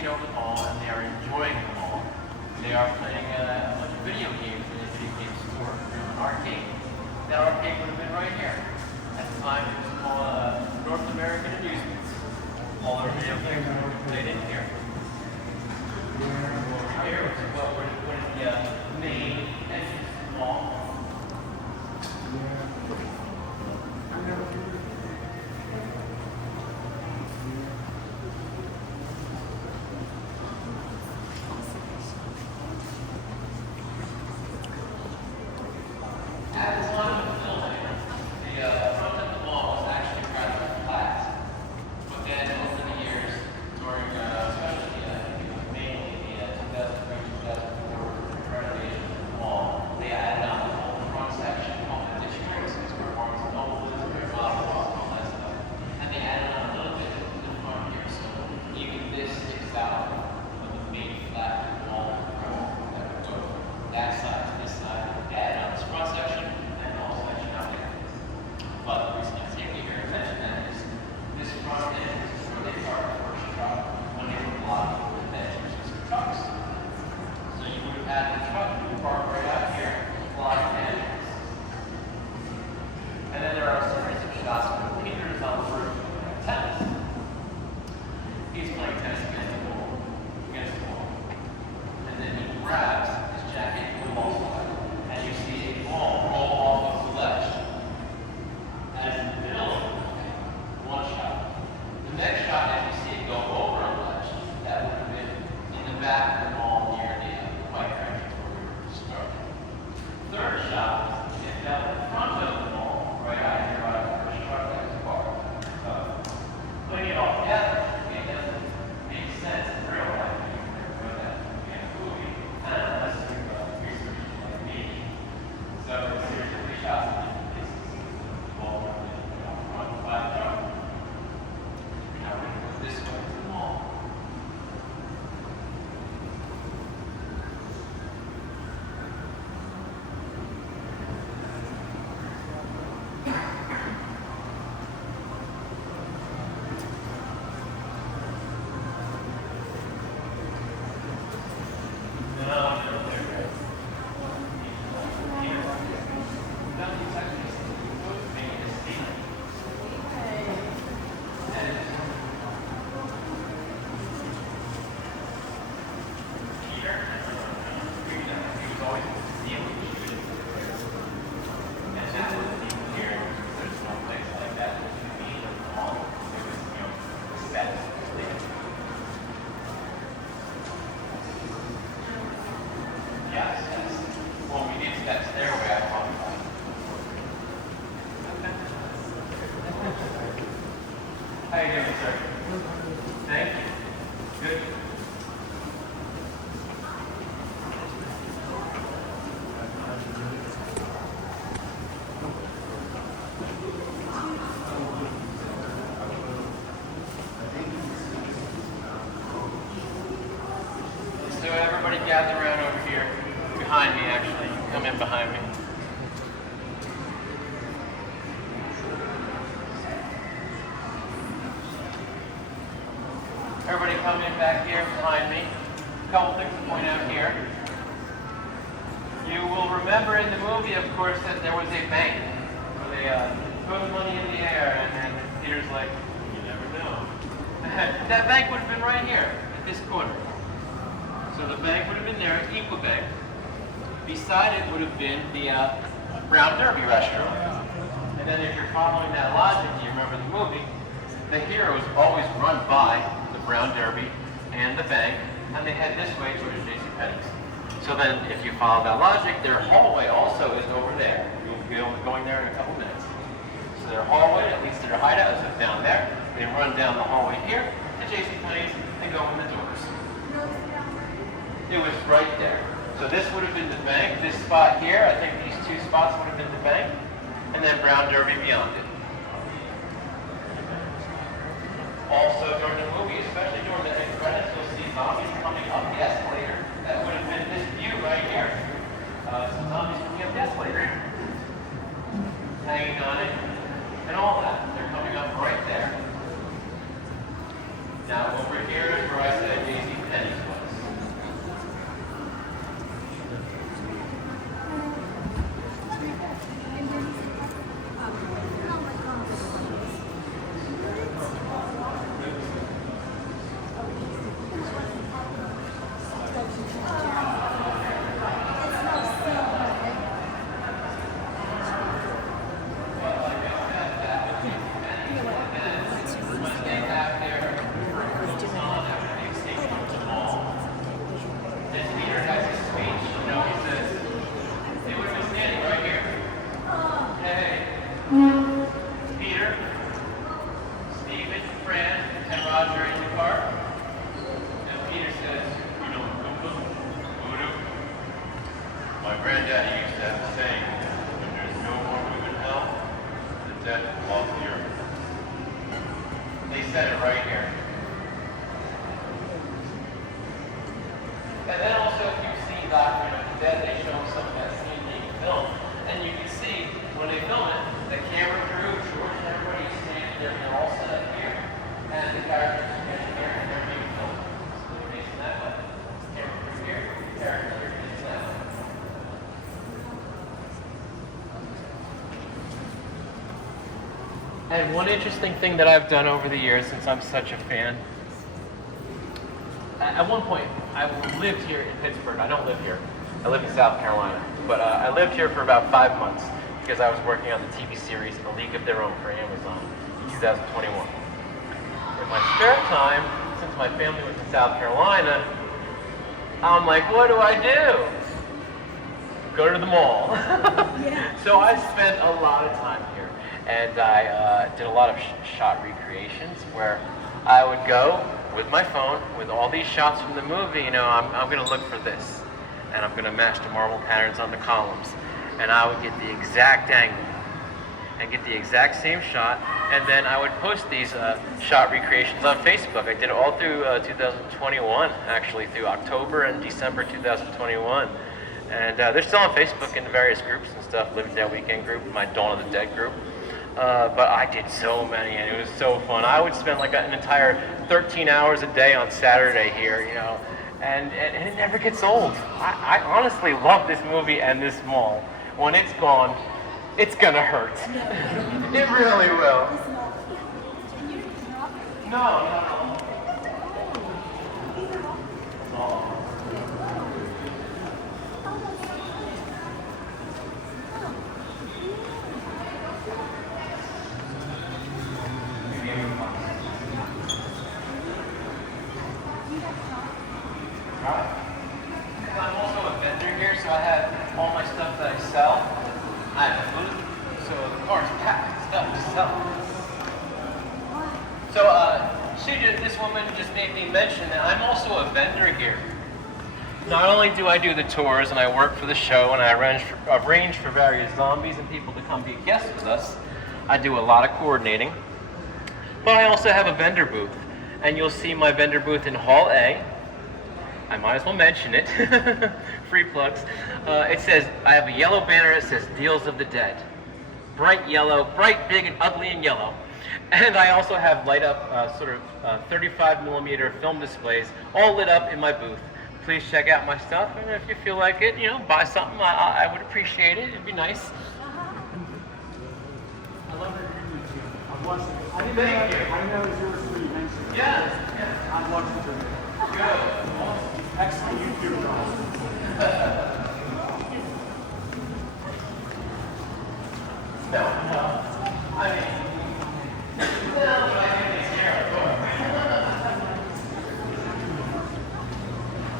taking over the mall and they are enjoying the mall. They are playing a bunch of video games in a video game store, an arcade. That arcade would have been right here. At the time, it was called North American Amusements. All our video games were played in here. Over here, which is what is the main entrance to the mall. At the time of the building, the front of the mall was actually rather flat. But then over the years, during especially mainly the 2003-2004 renovation of the mall, they added on the whole front section called the districts, where Barnes and Noble is, where Rob was, and all that stuff. And they added on a little bit to the front here, so even this sticks out of the main flat wall that would go that side to this side. They added on this front section and the whole section out there. But the reason I take you here to mention that is this front end is where they park the first truck when they were blocking the entrances for trucks. So you would have had the truck park right out here, blocking the entrance. And then there are a series of shots where Peter is on the roof playing tennis. He's playing tennis against the wall. And then he grabs his jacket from the wall side, and you see a ball roll off of the ledge. That is in the middle of one shot. The next shot, as you see it go over a ledge, that would have been in the back of the mall near the bike entrance where we were starting. Third shot is down in front of the mall, right out here by the first truck that was parked. Putting it all together, it doesn't make sense in real life. Unless you're researching like me. So there's a series of three shots in different places. Ball running front by the truck. Now we're going to go this way to the mall. Yes. Well, we need that stairway I talked about. How you doing, sir? Thank you. Good. So everybody gather around over here. Behind me, actually. You can come in behind me. Everybody come in back here behind me. A couple things to point out here. You will remember in the movie, of course, that there was a bank where they throw the money in the air, and then Peter's like, you never know. That bank would have been right here, at this corner. So the bank would have been there, Equibank. Beside it would have been the Brown Derby restaurant. And then if you're following that logic, you remember the movie, the heroes always run by the Brown Derby and the bank, and they head this way towards JCPenney's. So then if you follow that logic, their hallway also is over there. You'll be going there in a couple minutes. So their hallway, at least their hideout, is down there. They run down the hallway here to JCPenney's and go in the doors. It was right there. So this would have been the bank. This spot here, I think these two spots would have been the bank. And then Brown Derby beyond it. Also during the movie, especially during the end credits, you'll see zombies coming up the escalator. That would have been this view right here. Some zombies coming up the escalator. Hanging on it. And all that. They're coming up right there. Now over here is where I said Daisy granddaddy used to have a saying, when there's no more room in hell, the dead will walk the earth. They said it right here. And then also, if you've seen Doctrine of the Dead, they show some of that scene being filmed. And you can see, when they film it, the camera crew, George and everybody is standing there, they're all set up here, and the characters are getting here, and they're being filmed. So they're facing that way. Camera crew here, characters are facing that way. And one interesting thing that I've done over the years, since I'm such a fan, at one point, I lived here in Pittsburgh. I don't live here. I live in South Carolina. But I lived here for about 5 months because I was working on the TV series A League of Their Own for Amazon in 2021. In my spare time, since my family was in South Carolina, I'm like, what do I do? Go to the mall. So I spent a lot of time here. And I did a lot of shot recreations where I would go with my phone with all these shots from the movie. You know, I'm going to look for this, and I'm going to match the marble patterns on the columns, and I would get the exact angle and get the exact same shot, and then I would post these shot recreations on Facebook. I did it all through 2021, actually through October and December 2021. And they're still on Facebook in the various groups and stuff. Living Dead Weekend group, my Dawn of the Dead group. But I did so many, and it was so fun. I would spend like an entire 13 hours a day on Saturday here, you know, and it never gets old. I honestly love this movie and this mall. When it's gone, it's gonna hurt. It really will. No. I'm also a vendor here, so I have all my stuff that I sell. I have a booth, so the car's packed with stuff to sell. So, this woman just made me mention that I'm also a vendor here. Not only do I do the tours and I work for the show and I arrange for various zombies and people to come be guests with us, I do a lot of coordinating, but I also have a vendor booth. And you'll see my vendor booth in Hall A. I might as well mention it. Free plugs. It says, I have a yellow banner that says Deals of the Dead. Bright yellow, bright, big, and ugly and yellow. And I also have light up 35mm film displays all lit up in my booth. Please check out my stuff, and if you feel like it, you know, buy something. I would appreciate it. It'd be nice. I love your YouTube. I've watched it. I didn't Thank know, you. I didn't know it was yours three mentioned. Yes. I've watched it. Good. Excellent YouTube channel. No. I mean,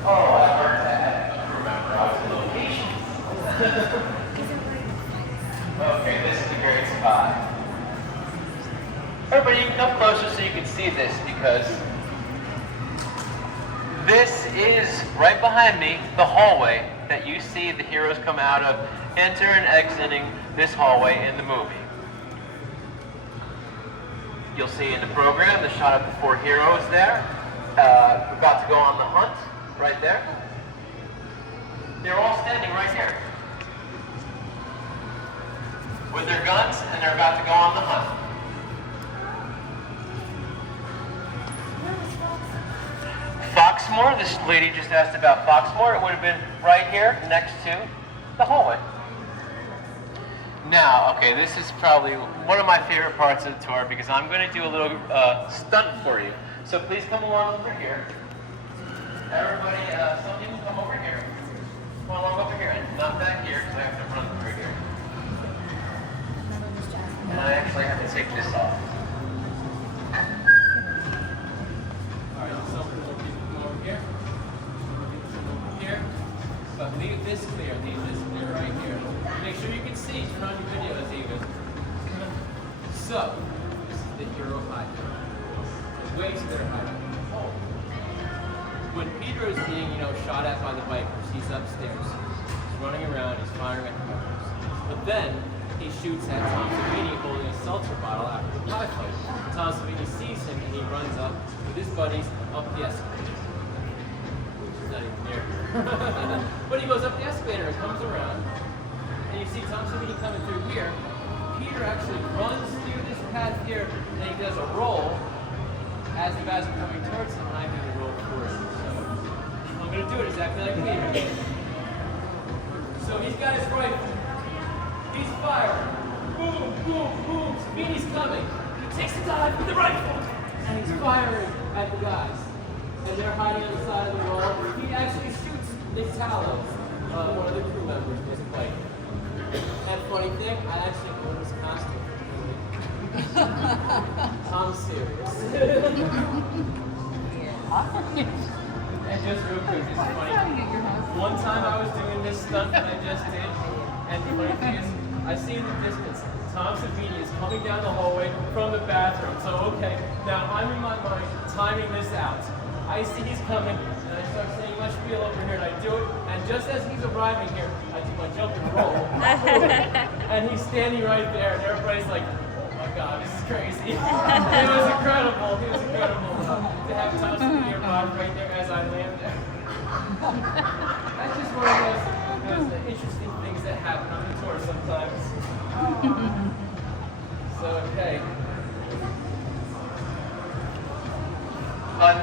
oh, I heard that. Remember, I was in location. Okay, this is a great spot. Everybody, you can come closer so you can see this, because this is right behind me, the hallway that you see the heroes come out of, enter and exiting this hallway in the movie. You'll see in the program the shot of the 4 heroes there. We're about to go on the hunt, right there. They're all standing right here with their guns, and they're about to go on the hunt. Foxmore, this lady just asked about Foxmore. It would have been right here next to the hallway. Now, okay, this is probably one of my favorite parts of the tour because I'm going to do a little stunt for you. So please come along over here. Everybody, some people come over here. Come along over here, and not back here because I have to run through here. And I actually have to take this off. But leave this clear, right here. Make sure you can see, turn on your videos even. So, this is the hero hideout. The way to their hideout. When Peter is being, shot at by the Vipers, he's upstairs. running around, he's firing at the members. But then he shoots at Tom Savini holding a seltzer bottle after the pie fight. Tom Savini sees him and he runs up with his buddies up the escalator. Which is not even near here. But he goes up the escalator and comes around, and you see Tom Savini coming through here. Peter actually runs through this path here, and he does a roll as the guys are coming towards him, and I do the roll for him. So I'm going to do it exactly like Peter. So he's got his rifle. He's firing. Boom, boom, boom. Savini's coming. He takes a dive with the rifle, and he's firing at the guys. And they're hiding on the side of the wall. He actually shoots Italo, one of the crew members, was fighting. And funny thing, I actually bought his costume. I'm serious. And just real quick, this is funny. One time I was doing this stunt that I just did, and the funny thing is, I see in the distance, Tom Savini is coming down the hallway from the bathroom. So okay, now I'm in my mind timing this out. I see he's coming, and I start saying my spiel over here, and I do it, and just as he's arriving here, I do my jump and roll. And he's standing right there, and everybody's like, oh my God, this is crazy. It was incredible. It was incredible to have Tom Savini arrive right there as I land there. That's just one of those interesting things that happen on the tour sometimes. So, okay.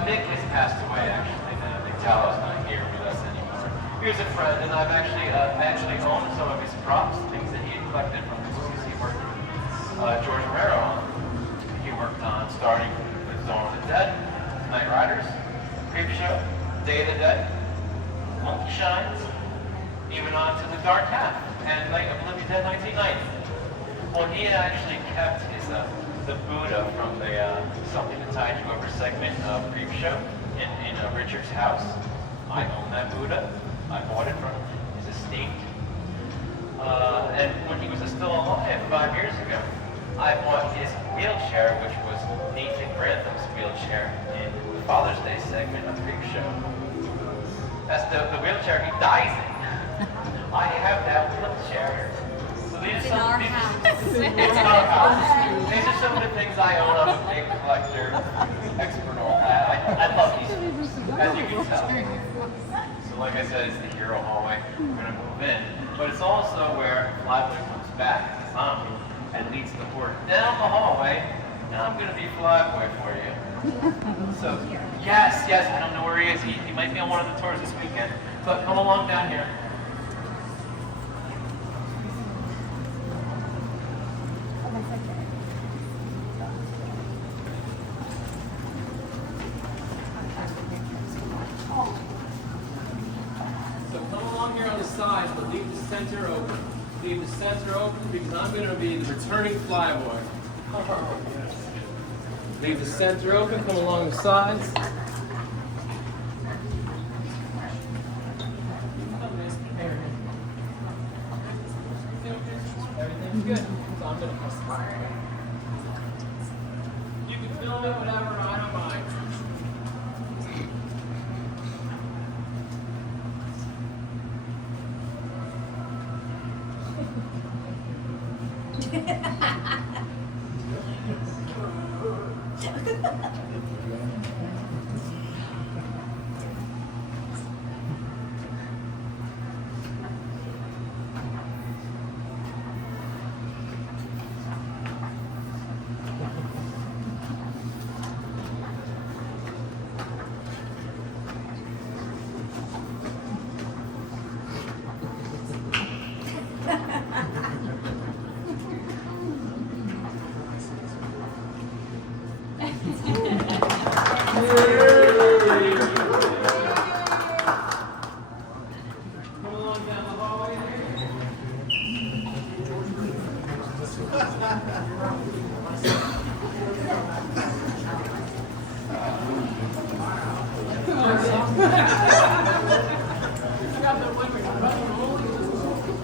Nick has passed away actually now. Nick Tallo's not here with us anymore. He was a friend, and I actually owned some of his props, things that he had collected from his movies he worked with George Romero on. He worked on starting with Dawn of the Dead, Night Riders, Creepshow, Day of the Dead, Monkey Shines, even on to The Dark Half and Night of the Living Dead 1990. Well, he had actually kept his the Buddha from the Something to Tide You Over segment of Creepshow in Richard's house. I own that Buddha. I bought it from his estate. And when he was still alive 5 years ago, I bought his wheelchair, which was Nathan Brantham's wheelchair in the Father's Day segment of Creepshow. That's the wheelchair he dies in. I have that wheelchair. So these are These are some of the things I own. I'm a big collector, expert on that. I love these, as you can tell. So like I said, it's the hero hallway. We're going to move in. But it's also where Flyboy comes back as a zombie and leads the horde down the hallway. And I'm going to be Flyboy for you. So, yes, I don't know where he is. He might be on one of the tours this weekend. But come along down here. Leave the center open because I'm going to be the returning Flyboy. Leave the center open, come along the sides. Everything's good. So I'm going to you can film it, whatever, I don't mind.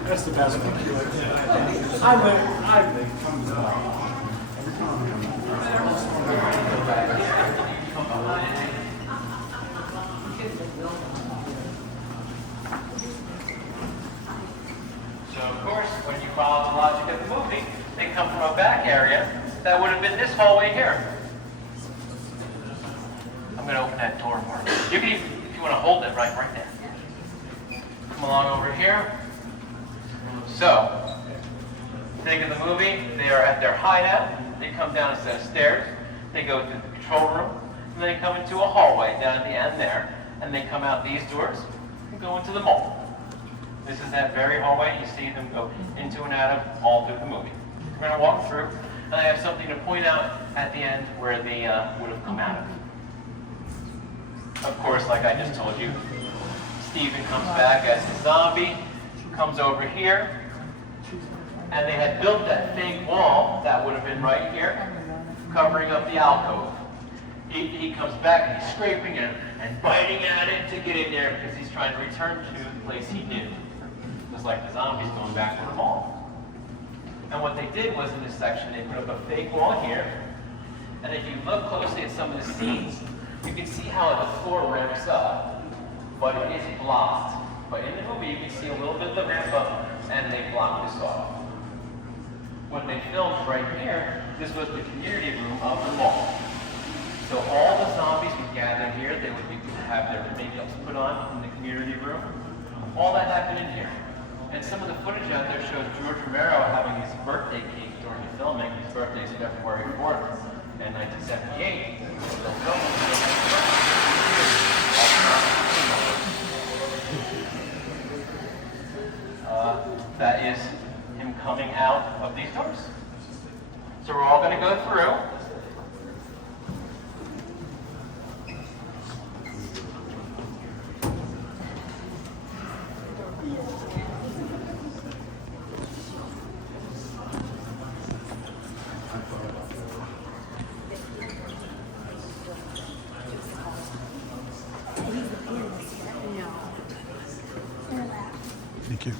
That's the best one. I think comes up. that would have been this hallway here. I'm going to open that door more. You can even, if you want to hold it right there. Come along over here. So, think of the movie. They are at their hideout. They come down a set of stairs. They go to the control room. And they come into a hallway down at the end there. And they come out these doors and go into the mall. This is that very hallway. You see them go into and out of all through the movie. We're going to walk through. And I have something to point out at the end where they would have come out of. Of course, like I just told you, Steven comes back as the zombie, comes over here, and they had built that fake wall that would have been right here, covering up the alcove. He comes back and he's scraping and biting at it to get in there because he's trying to return to the place he knew. Just like the zombies going back to the mall. And what they did was in this section, they put up a fake wall here, and if you look closely at some of the scenes, you can see how the floor ramps up, but it is blocked. But in the movie, you can see a little bit of the ramp up, and they blocked this off. When they filmed right here, this was the community room of the mall. So all the zombies would gather here. They would have their makeups put on in the community room. All that happened in here. And some of the footage out there shows George Romero having his birthday cake during the filming. His birthday is February 4th. In 1978, that is him coming out of these doors. So we're all going to go through. Thank you.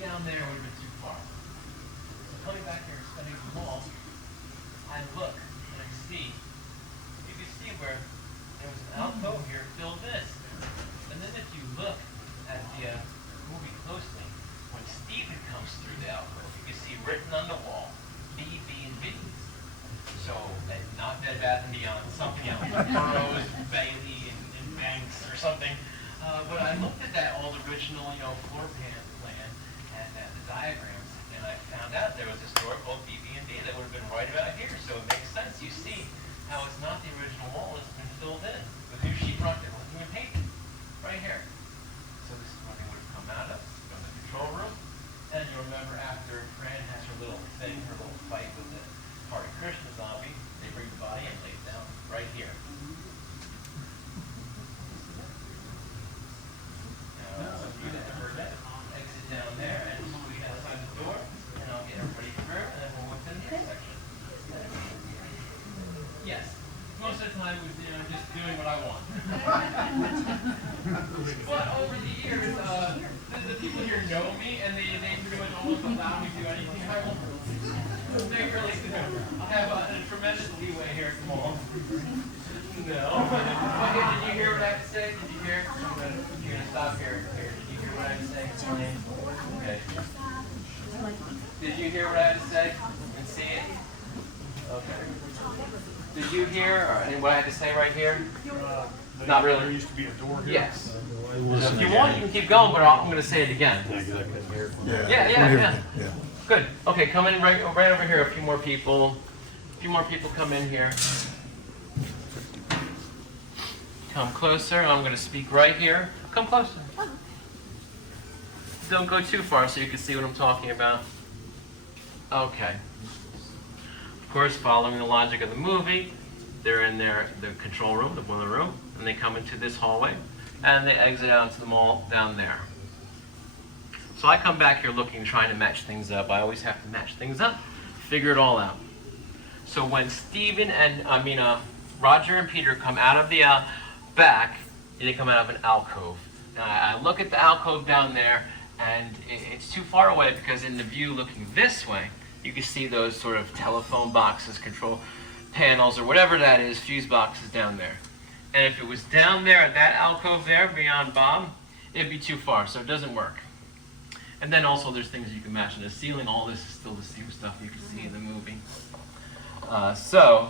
Down there would have been too far. So coming back here and studying the wall, I look and I see, you can see where there was an alcove here filled this. And then if you look at the movie closely, when Steven comes through the alcove, you can see written on the wall, B&B. So not Bed Bath & Beyond, something else, Burroughs, Bailey, and Banks or something. But I looked at that old original, floor plan and the diagrams, and I found out there was a store called BB&B that would have been right about here. So it makes sense. You see how it's not the original wall; it's been filled in with new sheetrock that wasn't even painted right here. So this is where they would have come out of from the control room. And you remember after Fran has her little thing, her little fight with the Hare Krishna zombie, they bring the body and lay it down right here. Exit down there and squeeze outside the door, and I'll get everybody through, and then we'll move to the next section. Yes, most of the time it was just doing what I want. But over the years, the people here know me, and they pretty much almost allow me to do anything I want. They really do. I have a tremendous leeway here at the mall. No. Okay, did you hear what I have to say? Did you hear? You're gonna stop here. Did you hear what I have to say? Okay. Did you hear what I have to say? And see it? Okay. Did you here, or and what I had to say right here? Not There really. used to be a door here. Yes. If you want, you can keep going, but I'm going to say it again. Yeah. Good. Okay, come in right over here. A few more people. A few more people come in here. Come closer. I'm going to speak right here. Come closer. Don't go too far so you can see what I'm talking about. Okay. Of course, following the logic of the movie, they're in the control room, the boiler room, and they come into this hallway, and they exit out into the mall down there. So I come back here looking, trying to match things up. I always have to match things up, figure it all out. So when Roger and Peter come out of the back, they come out of an alcove. And I look at the alcove down there, and it's too far away because in the view looking this way, you can see those sort of telephone boxes, control panels, or whatever that is, fuse boxes down there. And if it was down there at that alcove there, beyond Bob, it'd be too far, so it doesn't work. And then also there's things you can match in the ceiling. All this is still the same stuff you can see in the movie. So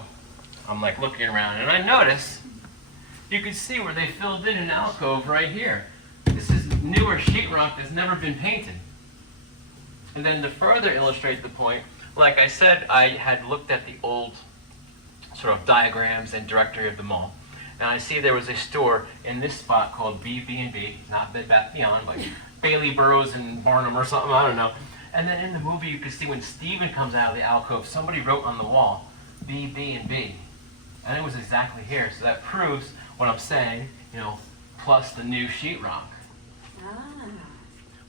I'm like looking around, and I notice you can see where they filled in an alcove right here. This is newer sheetrock that's never been painted. And then to further illustrate the point, like I said, I had looked at the old sort of diagrams and directory of the mall. And I see there was a store in this spot called B&B, not Bed Bath Beyond, like Bailey Burroughs and Barnum or something, I don't know. And then in the movie you can see when Steven comes out of the alcove, somebody wrote on the wall, B&B. And it was exactly here, so that proves what I'm saying, plus the new sheetrock.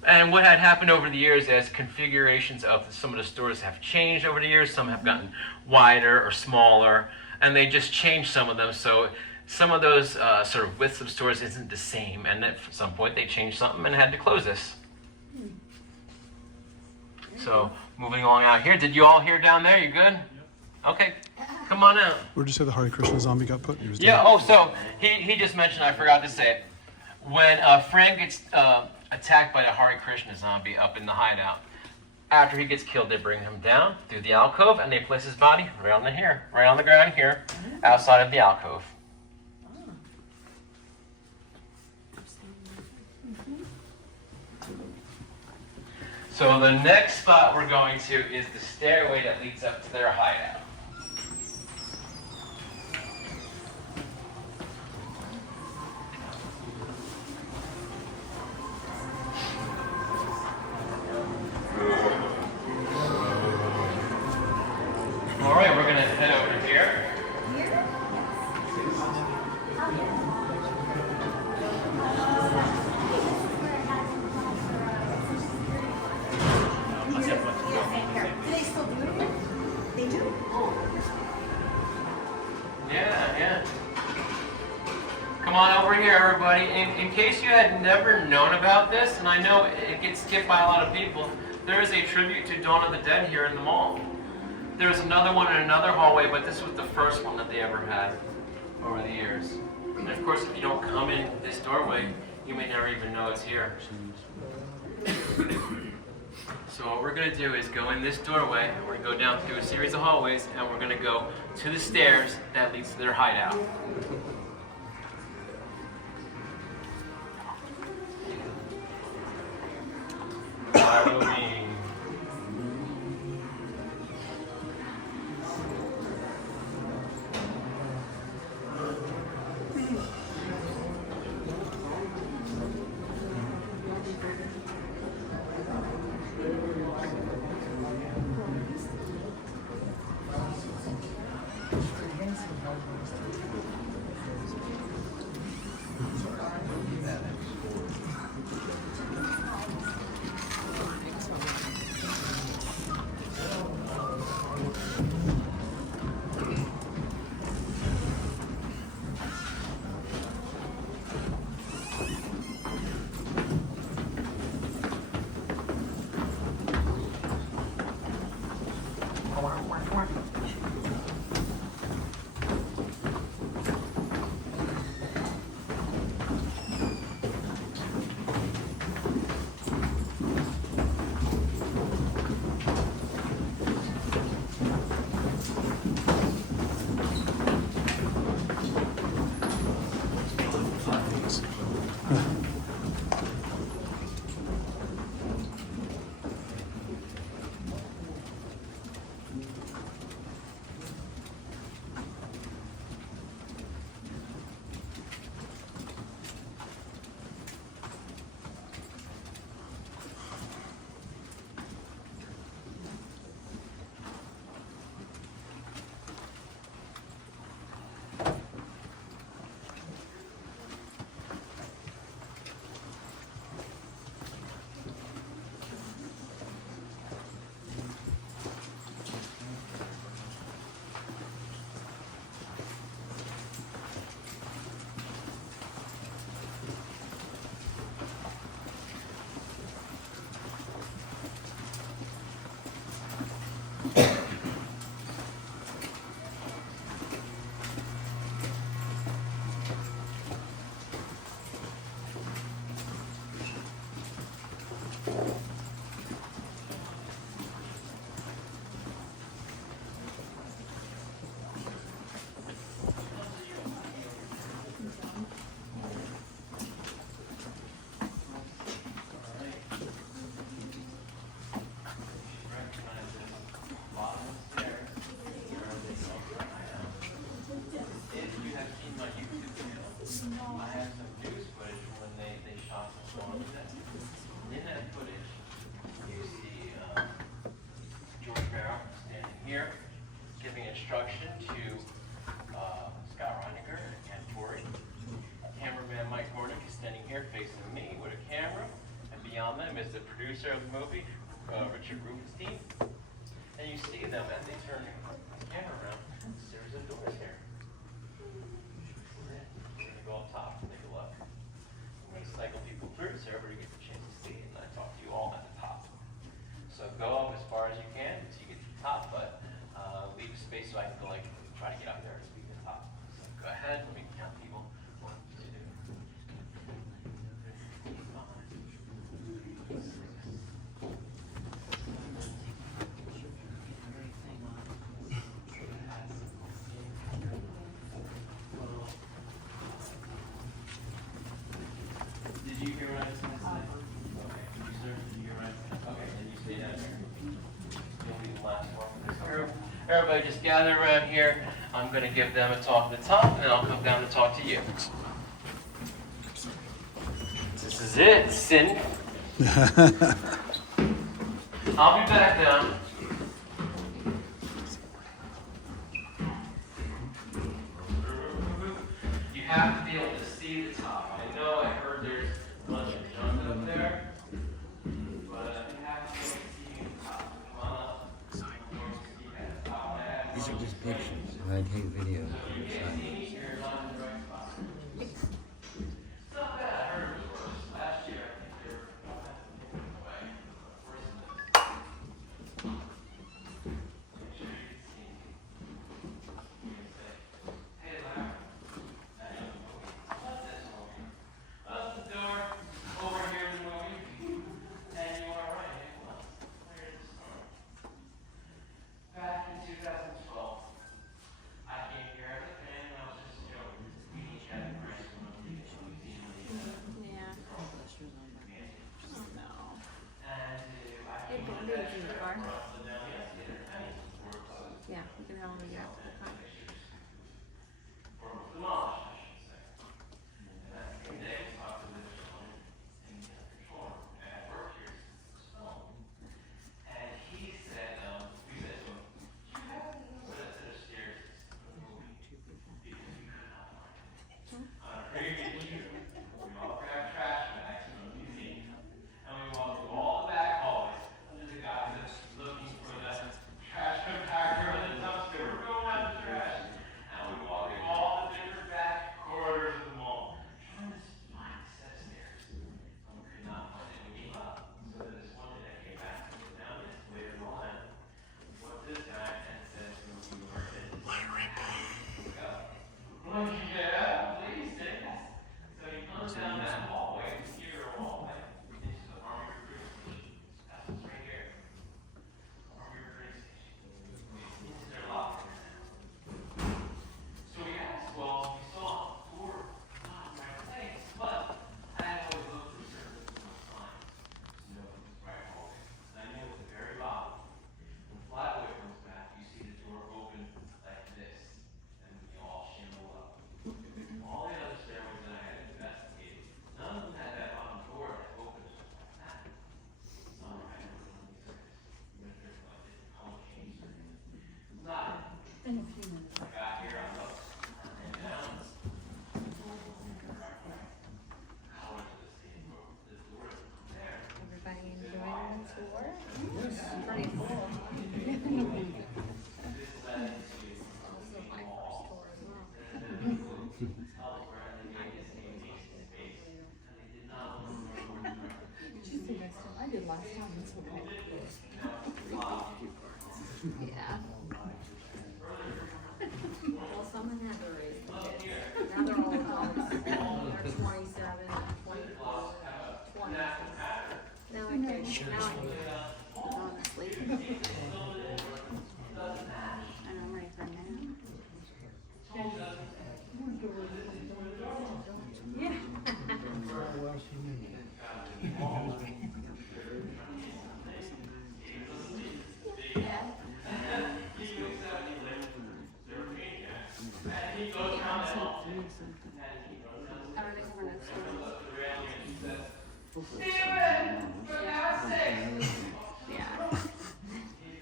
And what had happened over the years as configurations of some of the stores have changed over the years, some have gotten wider or smaller, and they just changed some of them. So some of those sort of widths of stores isn't the same, and at some point they changed something and had to close this. So moving along out here, did you all hear down there? You good? Okay, come on out. Where'd you say the Hare Krishna zombie got put? He was Yeah, dead. so he just mentioned, I forgot to say it. When Frank gets attacked by the Hare Krishna zombie up in the hideout, after he gets killed, they bring him down through the alcove and they place his body right on the ground here, outside of the alcove. So the next spot we're going to is the stairway that leads up to their hideout. All right, we're going to head over here. Do they still do it? They do? Yeah. Come on over here, everybody. In case you had never known about this, and I know it gets skipped by a lot of people, there is a tribute to Dawn of the Dead here in the mall. There's another one in another hallway, but this was the first one that they ever had over the years. And of course, if you don't come in this doorway, you may never even know it's here. So what we're going to do is go in this doorway, and we're going to go down through a series of hallways, and we're going to go to the stairs that leads to their hideout. Follow me. producer of the movie, Richard Rubenstein. And you see them as they turn the camera around. A series of doors here. We're going to go up top and take a look. I'm going to cycle people through so everybody gets a chance to see, and I talk to you all at the top. So go up as far as you can until you get to the top, but leave space so I can go like try to get up there and speak to the top. So go ahead, let me count people. 1, 2, 3, 4, 5, 6. Did you hear what I was going to say? Okay. Did you, sir? Did you hear what I said? Okay, then you stay down here. You'll be the last one for this group. Everybody just gather around here. I'm going to give them a talk at the top, and then I'll come down to talk to you. This is it, Sin. I'll be back down. You have to be able to see the top. I know I heard there's a bunch of junk up there, but you have to be able to see the top. Come on up. These are just pictures. When I take videos. Yeah, we can only get out to the car. Everybody enjoying the tour? Yes. Pretty cool. This is my first tour as well. I did last time. It's okay. Yeah. Well, someone had to raise the kids. Now they're all adults. They're 27, 24, 20. Now I can, now I can go to sleep. And I'm ready for a nap. Yeah.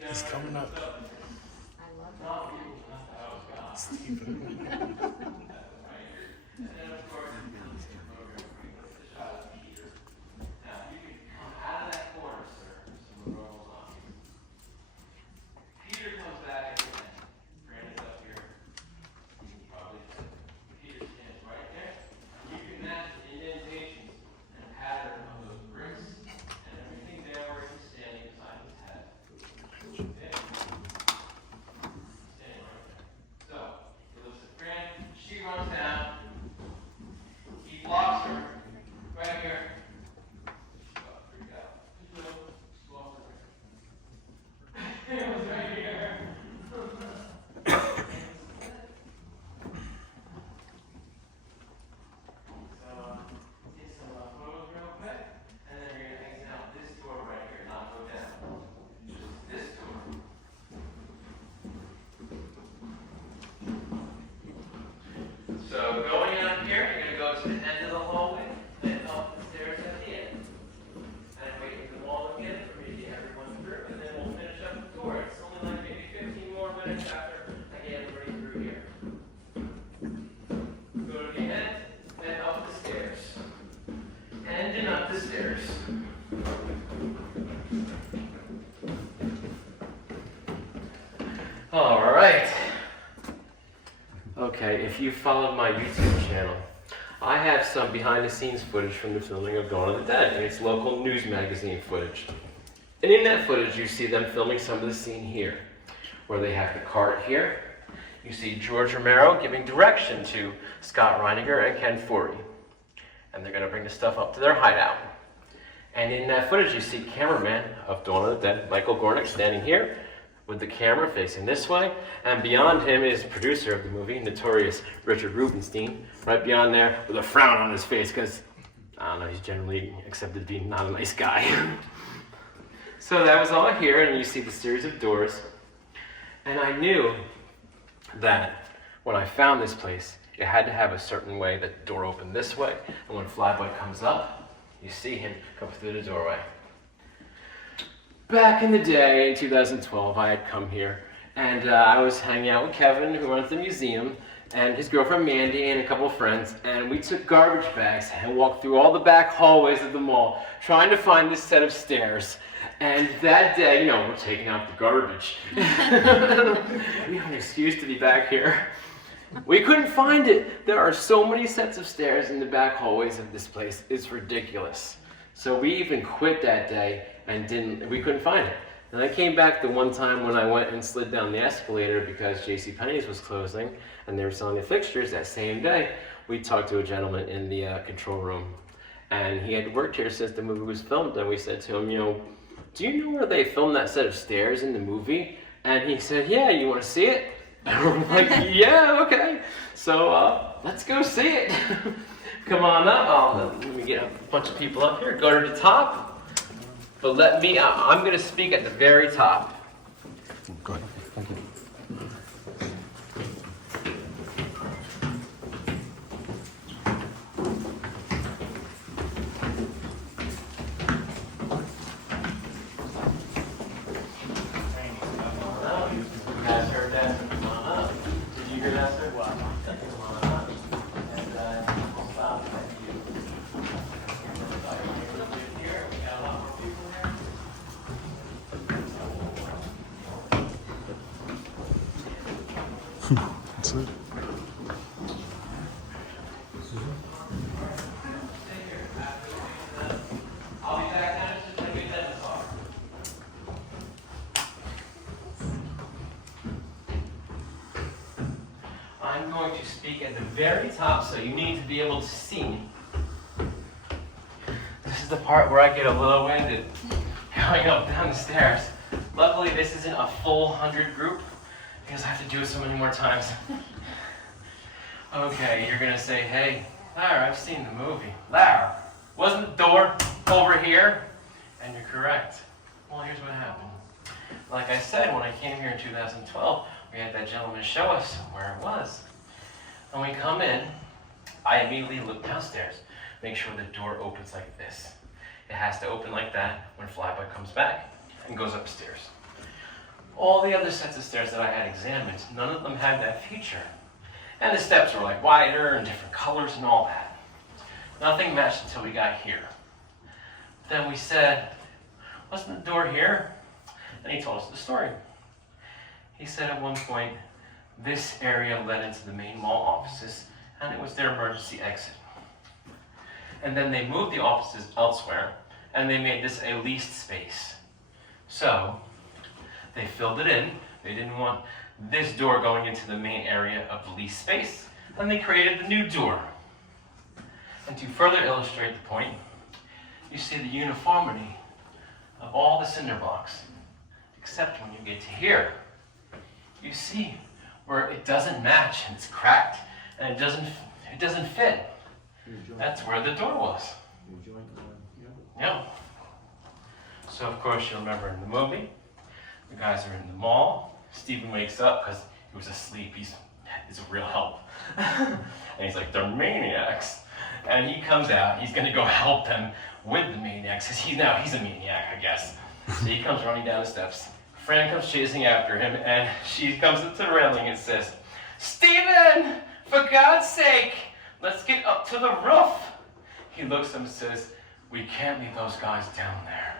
He's coming up. I love that. Stephen. arms down. He blocks her right here. It was right here. Take some photos real quick, and then you're gonna exit out this door right here, not go down. Just this door. So going out here, you're gonna go to the end of the hallway, and up the stairs at the end. And wait for the wall again for me to get everyone through, and then we'll finish up the tour. It's only like maybe 15 more minutes after I get everybody through here. Go to the end, and up the stairs. End and up the stairs. All right. Okay, if you followed my YouTube channel, I have some behind the scenes footage from the filming of Dawn of the Dead, and it's local news magazine footage. And in that footage, you see them filming some of the scene here, where they have the cart here. You see George Romero giving direction to Scott Reiniger and Ken Forey. And they're gonna bring the stuff up to their hideout. And in that footage, you see cameraman of Dawn of the Dead, Michael Gornick, standing here with the camera facing this way. And beyond him is producer of the movie, notorious Richard Rubenstein, right beyond there with a frown on his face, because, I don't know, he's generally accepted to be not a nice guy. So that was all here, and you see the series of doors. And I knew that when I found this place, it had to have a certain way that the door opened this way. And when Flyboy comes up, you see him come through the doorway. Back in the day, in 2012, I had come here, and I was hanging out with Kevin, who runs the museum, and his girlfriend Mandy, and a couple of friends, and we took garbage bags and walked through all the back hallways of the mall, trying to find this set of stairs. And that day, you know, we're taking out the garbage. We have an excuse to be back here. We couldn't find it. There are so many sets of stairs in the back hallways of this place. It's ridiculous. So we even quit that day and we couldn't find it. And I came back the one time when I went and slid down the escalator because JCPenney's was closing and they were selling the fixtures that same day. We talked to a gentleman in the control room, and he had worked here since the movie was filmed, and we said to him, you know, do you know where they filmed that set of stairs in the movie? And he said, yeah, you want to see it? And we're like, yeah, okay. So let's go see it. Come on up. Let me get a bunch of people up here. Go to the top. But I'm going to speak at the very top. Go ahead. Thank you. You guys heard that? Come on up. Did you hear that, sir? Come on up. And we'll stop. Thank you. Here, we got a lot more people here. That's it. I'll be back then. Just like we did this far. I'm going to speak at the very top, so you need to be able to see me. This is the part where I get a little winded going up down the stairs. Luckily, this isn't a full 100 group because I have to do it so many more times. Okay, you're gonna say, hey, Lara, I've seen the movie. Lara, wasn't the door over here? And you're correct. Well, here's what happened. Like I said, when I came here in 2012, we had that gentleman show us where it was. When we come in, I immediately look downstairs, make sure the door opens like this. It has to open like that when Flyboy comes back and goes upstairs. All the other sets of stairs that I had examined, none of them had that feature. And the steps were like wider and different colors and all that. Nothing matched until we got here. Then we said, wasn't the door here? And he told us the story. He said at one point, this area led into the main mall offices, and it was their emergency exit. And then they moved the offices elsewhere, and they made this a leased space. So, they filled it in. They didn't want this door going into the main area of the leased space, Then they created the new door. And to further illustrate the point, you see the uniformity of all the cinder blocks, except when you get to here. You see where it doesn't match and it's cracked and it doesn't fit. That's where the door was. Yeah. So of course you remember in the movie, the guys are in the mall. Steven wakes up because he was asleep. He's a real help. And he's like, they're maniacs. And he comes out, he's gonna go help them with the maniacs, because he's a maniac, I guess. So he comes running down the steps. Fran comes chasing after him, and she comes up to the railing and says, Steven, for God's sake, let's get up to the roof. He looks at him and says, we can't leave those guys down there.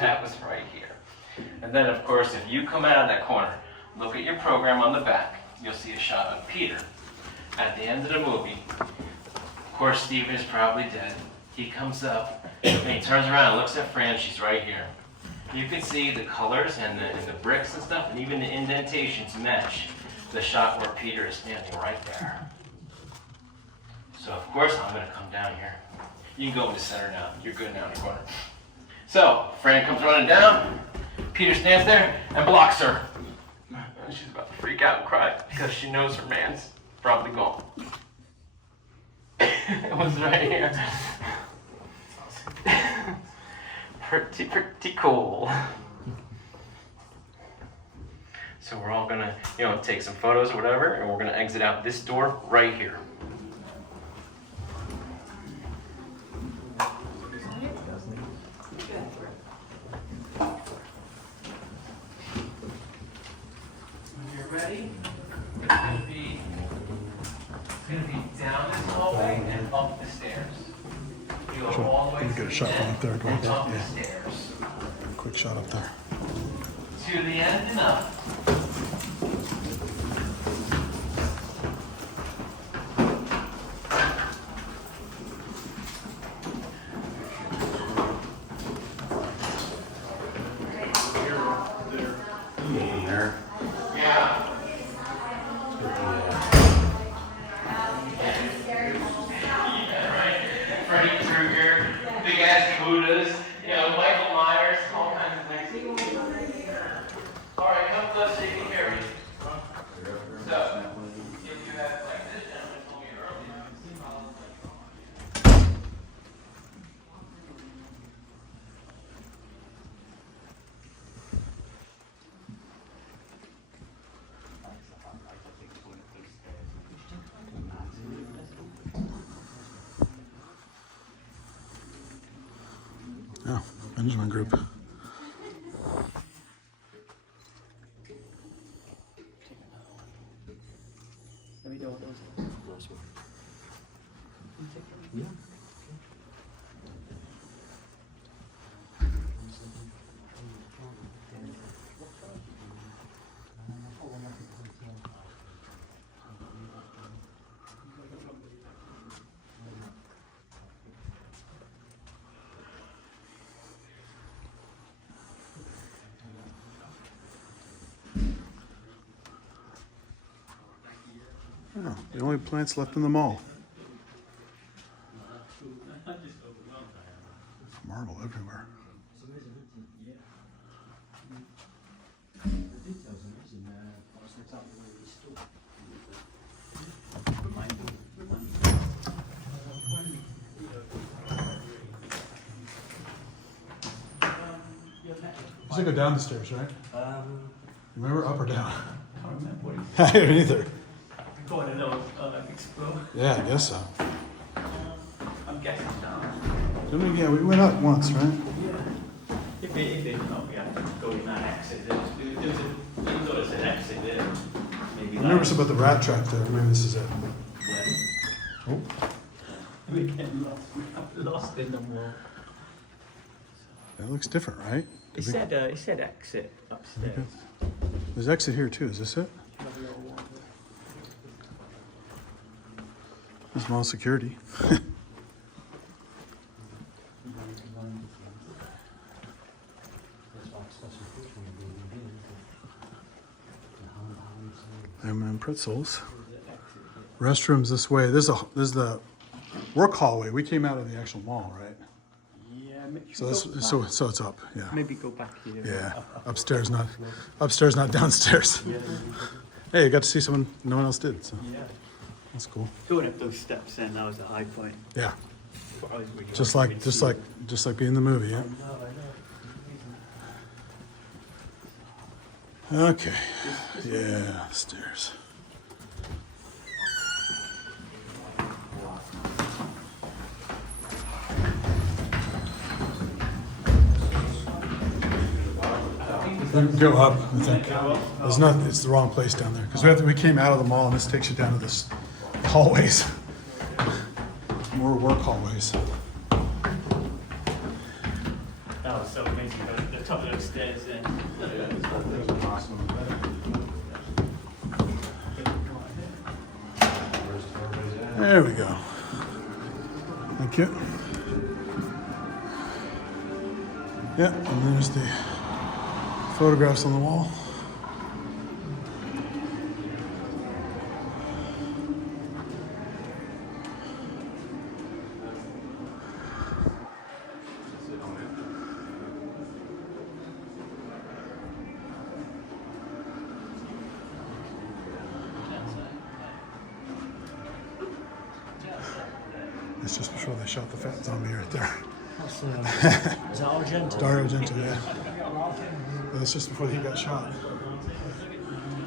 That was right here. And then, of course, if you come out of that corner, look at your program on the back, you'll see a shot of Peter. At the end of the movie, of course, Steven is probably dead. He comes up, and he turns around and looks at Fran, she's right here. You can see the colors and the bricks and stuff, and even the indentations match the shot where Peter is standing right there. So, of course, I'm going to come down here. You can go in the center now. You're good now in the corner. So, Fran comes running down. Peter stands there and blocks her. She's about to freak out and cry because she knows her man's probably gone. It was right here. Pretty cool. So we're all gonna, take some photos or whatever, and we're gonna exit out this door right here. When you're ready, it's gonna be down this hallway and up the stairs. You go all the way Let me get a shot from up there. Go and ahead. up the Yeah. stairs. Quick shot up there. To the end and up. Oh, Benjamin Group. Oh, the only plants left in the mall. Marble everywhere. You said go down the stairs, right? Remember, up or down? I don't remember what I don't either. going to know explode. Yeah, I guess so. I'm guessing down. Yeah, we went up once, right? Yeah. If they we have to go in that exit. Even though there's an exit there, maybe. I remember something about the rat trap there. Maybe this is it. Yeah. Oh. We get lost in the wall. That looks different, right? It said exit upstairs. There's exit here too. Is this it? There's mall security. M&M pretzels. Restrooms this way. This is the work hallway. We came out of the actual mall, right? Yeah, So it's up. Yeah. maybe go back here. Yeah. Upstairs, not downstairs. Hey, I got to see someone no one else did. So Yeah. that's cool. Going up those steps in, that was a high point. Yeah. But I was really Just happy like to see being in the movie. Yeah. Okay. Yeah. Stairs. Go up, I think. There's nothing. It's the wrong place down there because we came out of the mall and this takes you down to this hallways. More work hallways. That was so amazing. The top of those stairs in. There we go. Thank you. Yeah, and there's the photographs on the wall. It's just before they shot the fat zombie right there. Is that Argento? Dario Argento, yeah. That's just before he got shot.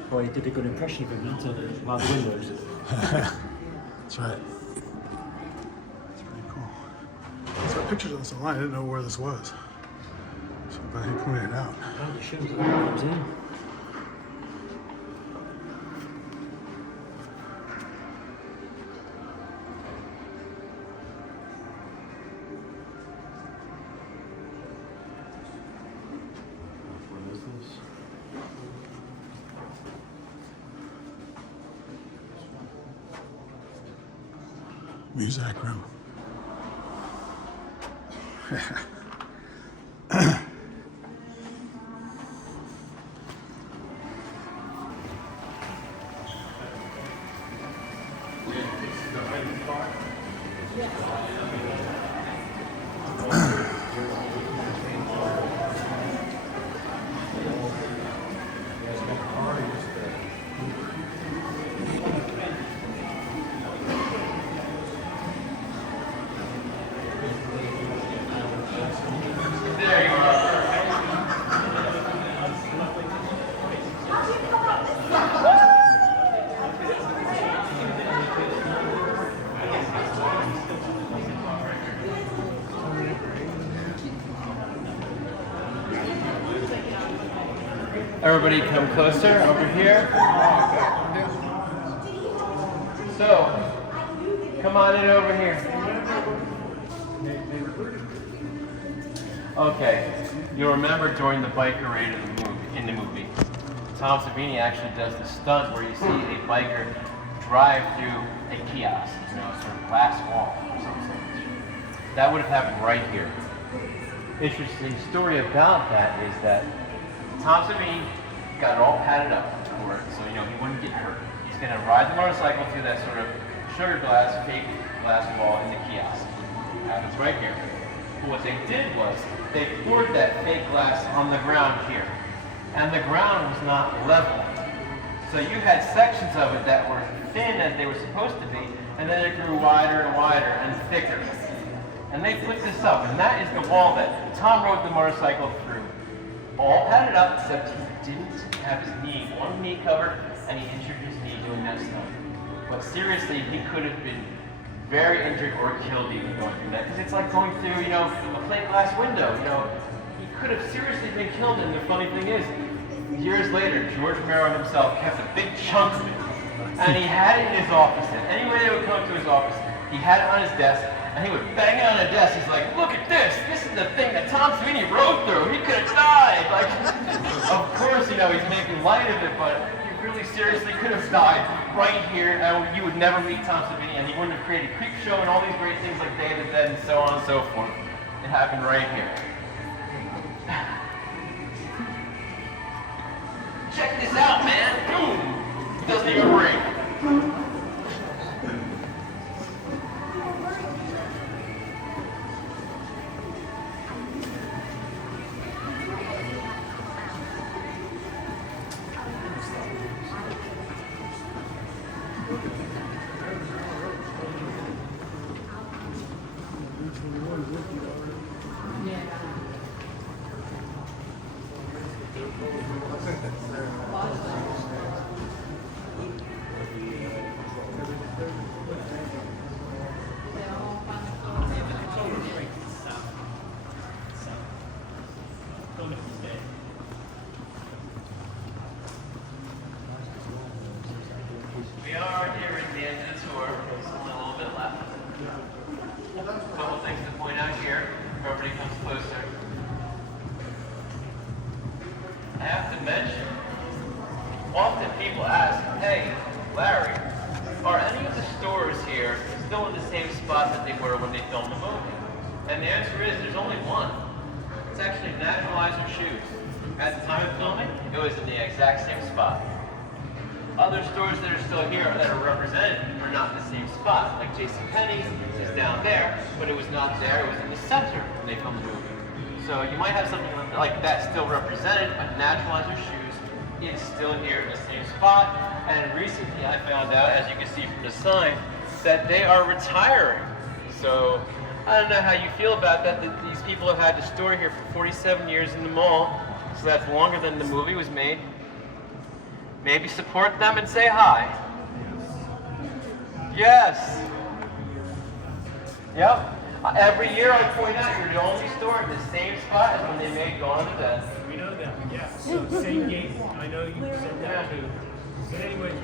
Well, he did a good impression of him into the windows. That's right. That's pretty cool. I saw pictures of this online. I didn't know where this was. So but he pointed it out. Oh, the show's comes in. Muzak room. Everybody come closer over here. So, come on in over here. Okay, you'll remember during the biker raid in the movie, Tom Savini actually does the stunt where you see a biker drive through a kiosk, sort of glass wall or something. That would have happened right here. Interesting story about that is that Tom Savini got it all padded up for it, so he wouldn't get hurt. He's going to ride the motorcycle through that sort of sugar glass, fake glass wall in the kiosk. Happens right here. But what they did was they poured that fake glass on the ground here, and the ground was not level. So you had sections of it that were thin as they were supposed to be, and then it grew wider and wider and thicker. And they put this up, and that is the wall that Tom rode the motorcycle through. All padded up, except he didn't have his knee, one knee covered, and he injured his knee doing that stuff. But seriously, he could have been very injured or killed even going through that, because it's like going through, a plate glass window. He could have seriously been killed, and the funny thing is, years later, George Romero himself kept a big chunk of it, and he had it in his office, and anyway they would come to his office, he had it on his desk, and he would bang it on the desk. He's like, look at this. This is the thing that Tom Savini rode through. He could have died. Like, of course, he's making light of it, but he really seriously could have died right here. And you would never meet Tom Savini, and he wouldn't have created Creep Show and all these great things like Day of the Dead and so on and so forth. It happened right here. Check this out, man. Boom. Doesn't even ring. Only a little bit left. A couple things to point out here. Everybody comes closer. I have to mention, often people ask, hey, Larry, are any of the stores here still in the same spot that they were when they filmed the movie? And the answer is, there's only one. It's actually Naturalizer Shoes. At the time of filming, it was in the exact same spot. Other stores that are still here that are represented are not in the same spot. Like JCPenney's is down there, but it was not there, it was in the center when they filmed the movie. So you might have something like that still represented, but Naturalizer Shoes is still here in the same spot. And recently I found out, as you can see from the sign, that they are retiring. So I don't know how you feel about that these people have had the store here for 47 years in the mall. So that's longer than the movie was made. Maybe support them and say hi. Yes. Yep. Every year I point out you're the only store in the same spot as when they made Gone to Death. We know that, yeah. So same gate. I know you said that too. But anyways, we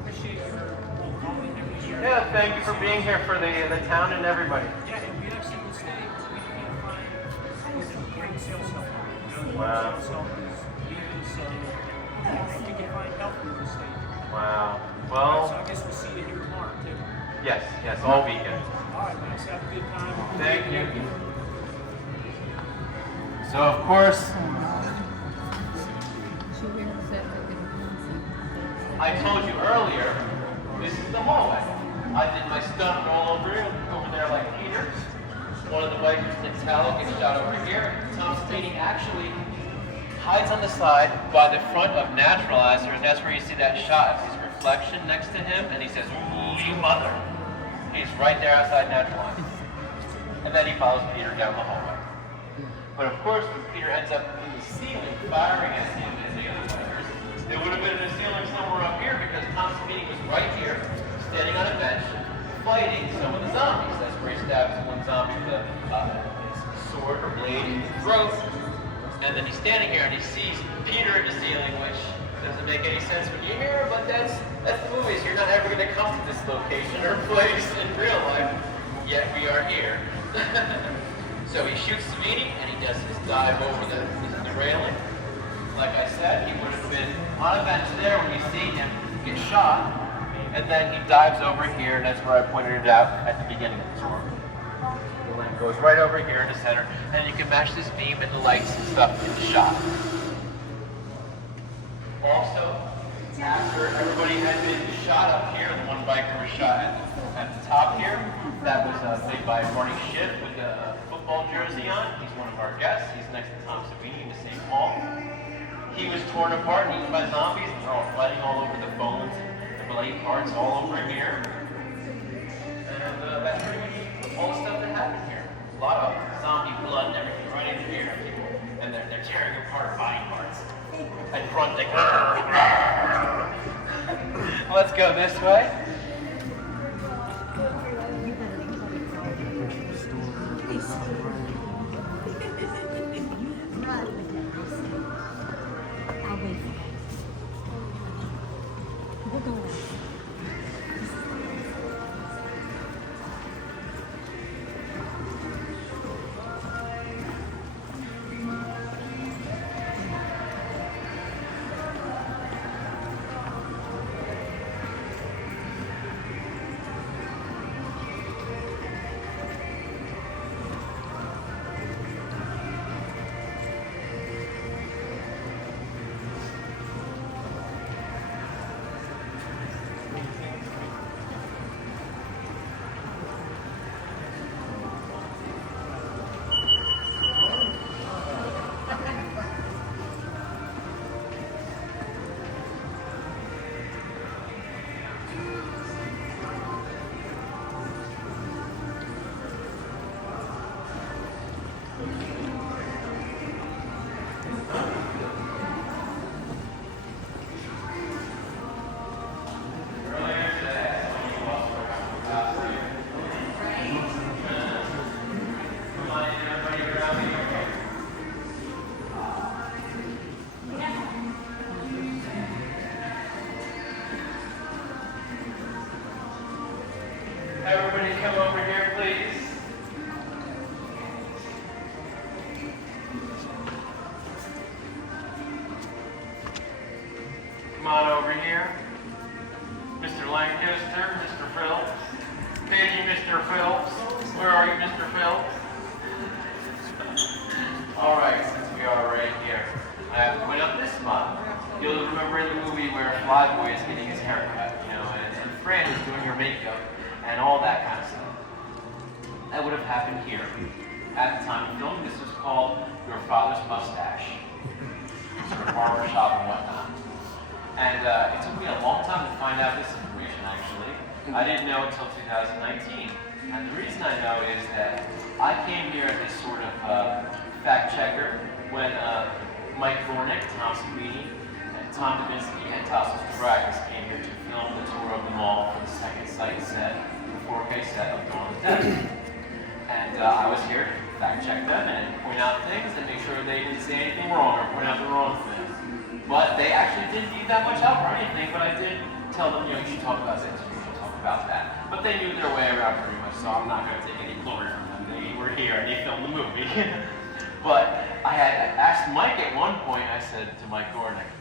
appreciate your calling every year. Yeah, thank you for being here for the town and everybody. Yeah, and we actually will stay. We can't find great sales help. Wow. Sales help is leaving, so if we can find help, we will stay. Wow. So Well, I guess we'll see you here tomorrow too. yes, all weekend. All right, guys, have a good time. Thank you. So of course, I told you earlier, this is the hallway. I did my stunt roll over there like Peter. One of the bikers, Natalia, gets shot over here. Tom Savini actually hides on the side by the front of Naturalizer, and that's where you see that shot of his reflection next to him, and he says, "Ooh, you mother." He's right there outside Naturalizer. And then he follows Peter down the hallway. But of course, when Peter ends up in the ceiling firing at him and the other bikers, it would have been in the ceiling somewhere up here because Tom Savini was right here, standing on a bench, fighting some of the zombies. That's where he stabs one zombie with his sword or blade in his throat. And then he's standing here and he sees Peter in the ceiling, which doesn't make any sense when you hear it, but that's the movies. You're not ever going to come to this location or place in real life, yet we are here. So he shoots Savini and he does his dive over the railing. Like I said, he would have been on a bench there when you see him get shot, and then he dives over here, and that's where I pointed it out at the beginning of the tour. The lamp goes right over here in the center, and you can match this beam and the lights and stuff in the shot. Also, after everybody had been shot up here, the one biker was shot at the top here. That was played by Barney Schiff with a football jersey on. He's one of our guests. He's next to Tom Savini in the same hall. He was torn apart and eaten by zombies, and they're all fighting all over the bones and the blade parts all over here. And that's pretty much all the stuff that happened here. A lot of zombie blood and everything right in here. And they're tearing apart body parts and grunting. Let's go this way. Everybody come over here, please. Come on over here. Mr. Lancaster, Mr. Phillips. Paging Mr. Phillips. Where are you, Mr. Phillips? All right, since we are right here, I have to point out this spot. You'll remember in the movie where Flyboy is getting his haircut, you know, and Fran is doing her makeup and all that kind of stuff. That would have happened here. At the time of filming, this was called Your Father's Mustache. Sort of barber shop and whatnot. And it took me a long time to find out this information, actually. I didn't know until 2019. And the reason I know is that I came here as this sort of fact checker when Mike Gornick, Tom Sweeney, and Tom DeVincentz and Tassos Kourakis came here to film the tour of the mall for the second site set, the 4K set of Dawn of the Dead. And I was here to fact check them and point out things and make sure they didn't say anything wrong or point out the wrong things. But they actually didn't need that much help or anything, but I did tell them, you know, you should talk about this, you should talk about that. But they knew their way around pretty much, so I'm not going to take any glory from them. They were here and they filmed the movie. But I had asked Mike at one point, I said to Mike Gornick,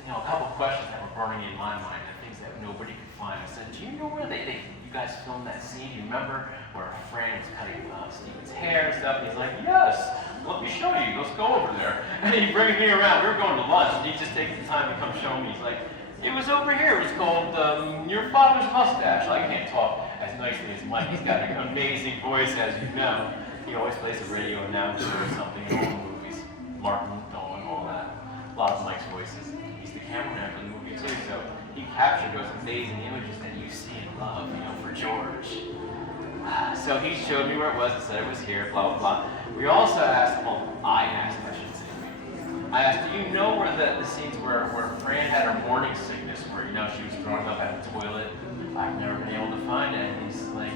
you know, a couple of questions that were burning in my mind and things that nobody could find. I said, do you know where you guys filmed that scene? Do you remember where Fran was cutting Steven's hair and stuff? And he's like, yes, let me show you. Let's go over there. And he brings me around. We were going to lunch, and he just takes the time to come show me. He's like, it was over here. It was called Your Father's Mustache. I can't talk as nicely as Mike. He's got an amazing voice, as you know. He always plays a radio announcer or something in all the movies. Martin, Nolan, all that. A lot of Mike's voices. He's the cameraman for the movie, too, so he captured those amazing images that you see and love, you know, for George. So he showed me where it was and said it was here, blah, blah, blah. We also asked, well, I asked, I should say. I asked, do you know where the scenes where Fran had her morning sickness, where, you know, she was throwing up at the toilet? I've never been able to find it. And he's like,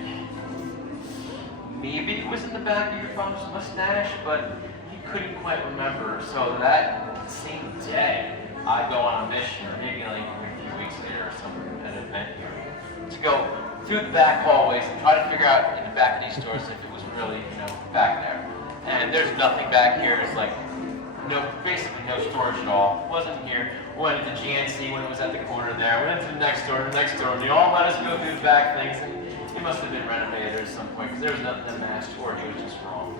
maybe it was in the back of your father's mustache, but he couldn't quite remember. So that same day, I go on a mission, or maybe like a few weeks later or something, at an event here, to go through the back hallways and try to figure out in the back of these stores if it was really, you know, back there. And there's nothing back here. It's like basically no storage at all. It wasn't here. We went to the GNC when it was at the corner there. We went to the next door, and they all let us go through the back things. And it must have been renovated at some point because there was nothing in the Maestro, or he was just wrong.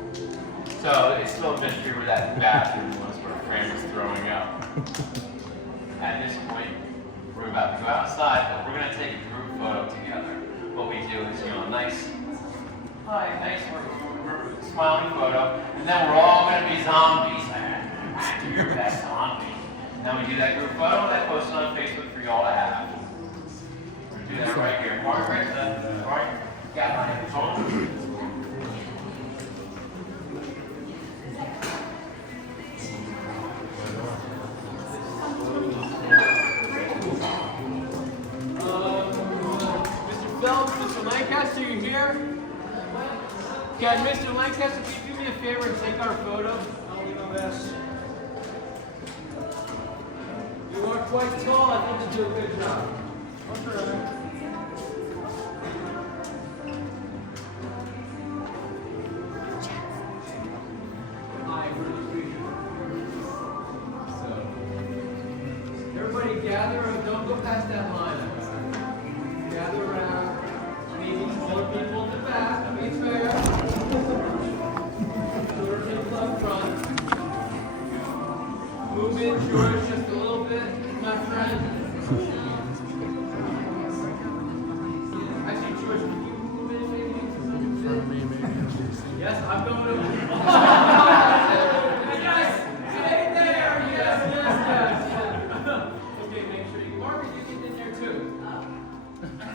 So it's still a mystery where that bathroom was where Fran was throwing up. At this point, we're about to go outside, but we're going to take a group photo together. What we do is, you know, a nice we're smiling photo, and then we're all going to be zombies. Do your best zombie. Then we do that group photo, and I post it on Facebook for y'all to have. We're going to do that right here. Margaret, right? Got my phone. Mr. Lancaster, you here? Can Mr. Lancaster, can you do me a favor and take our photo? I'll do my best. You are quite tall. I think you do a good job. Okay. I really appreciate it. So, everybody gather and don't go past that line. Gather around. Maybe smaller people in the back. Be fair. Shorter people up front. Move in, George, just a little bit, my friend. Actually, George, can you move in maybe? Yes, I'm going to. Yes! Stay there! Yes. Okay, make sure you. Margaret, you get in there too.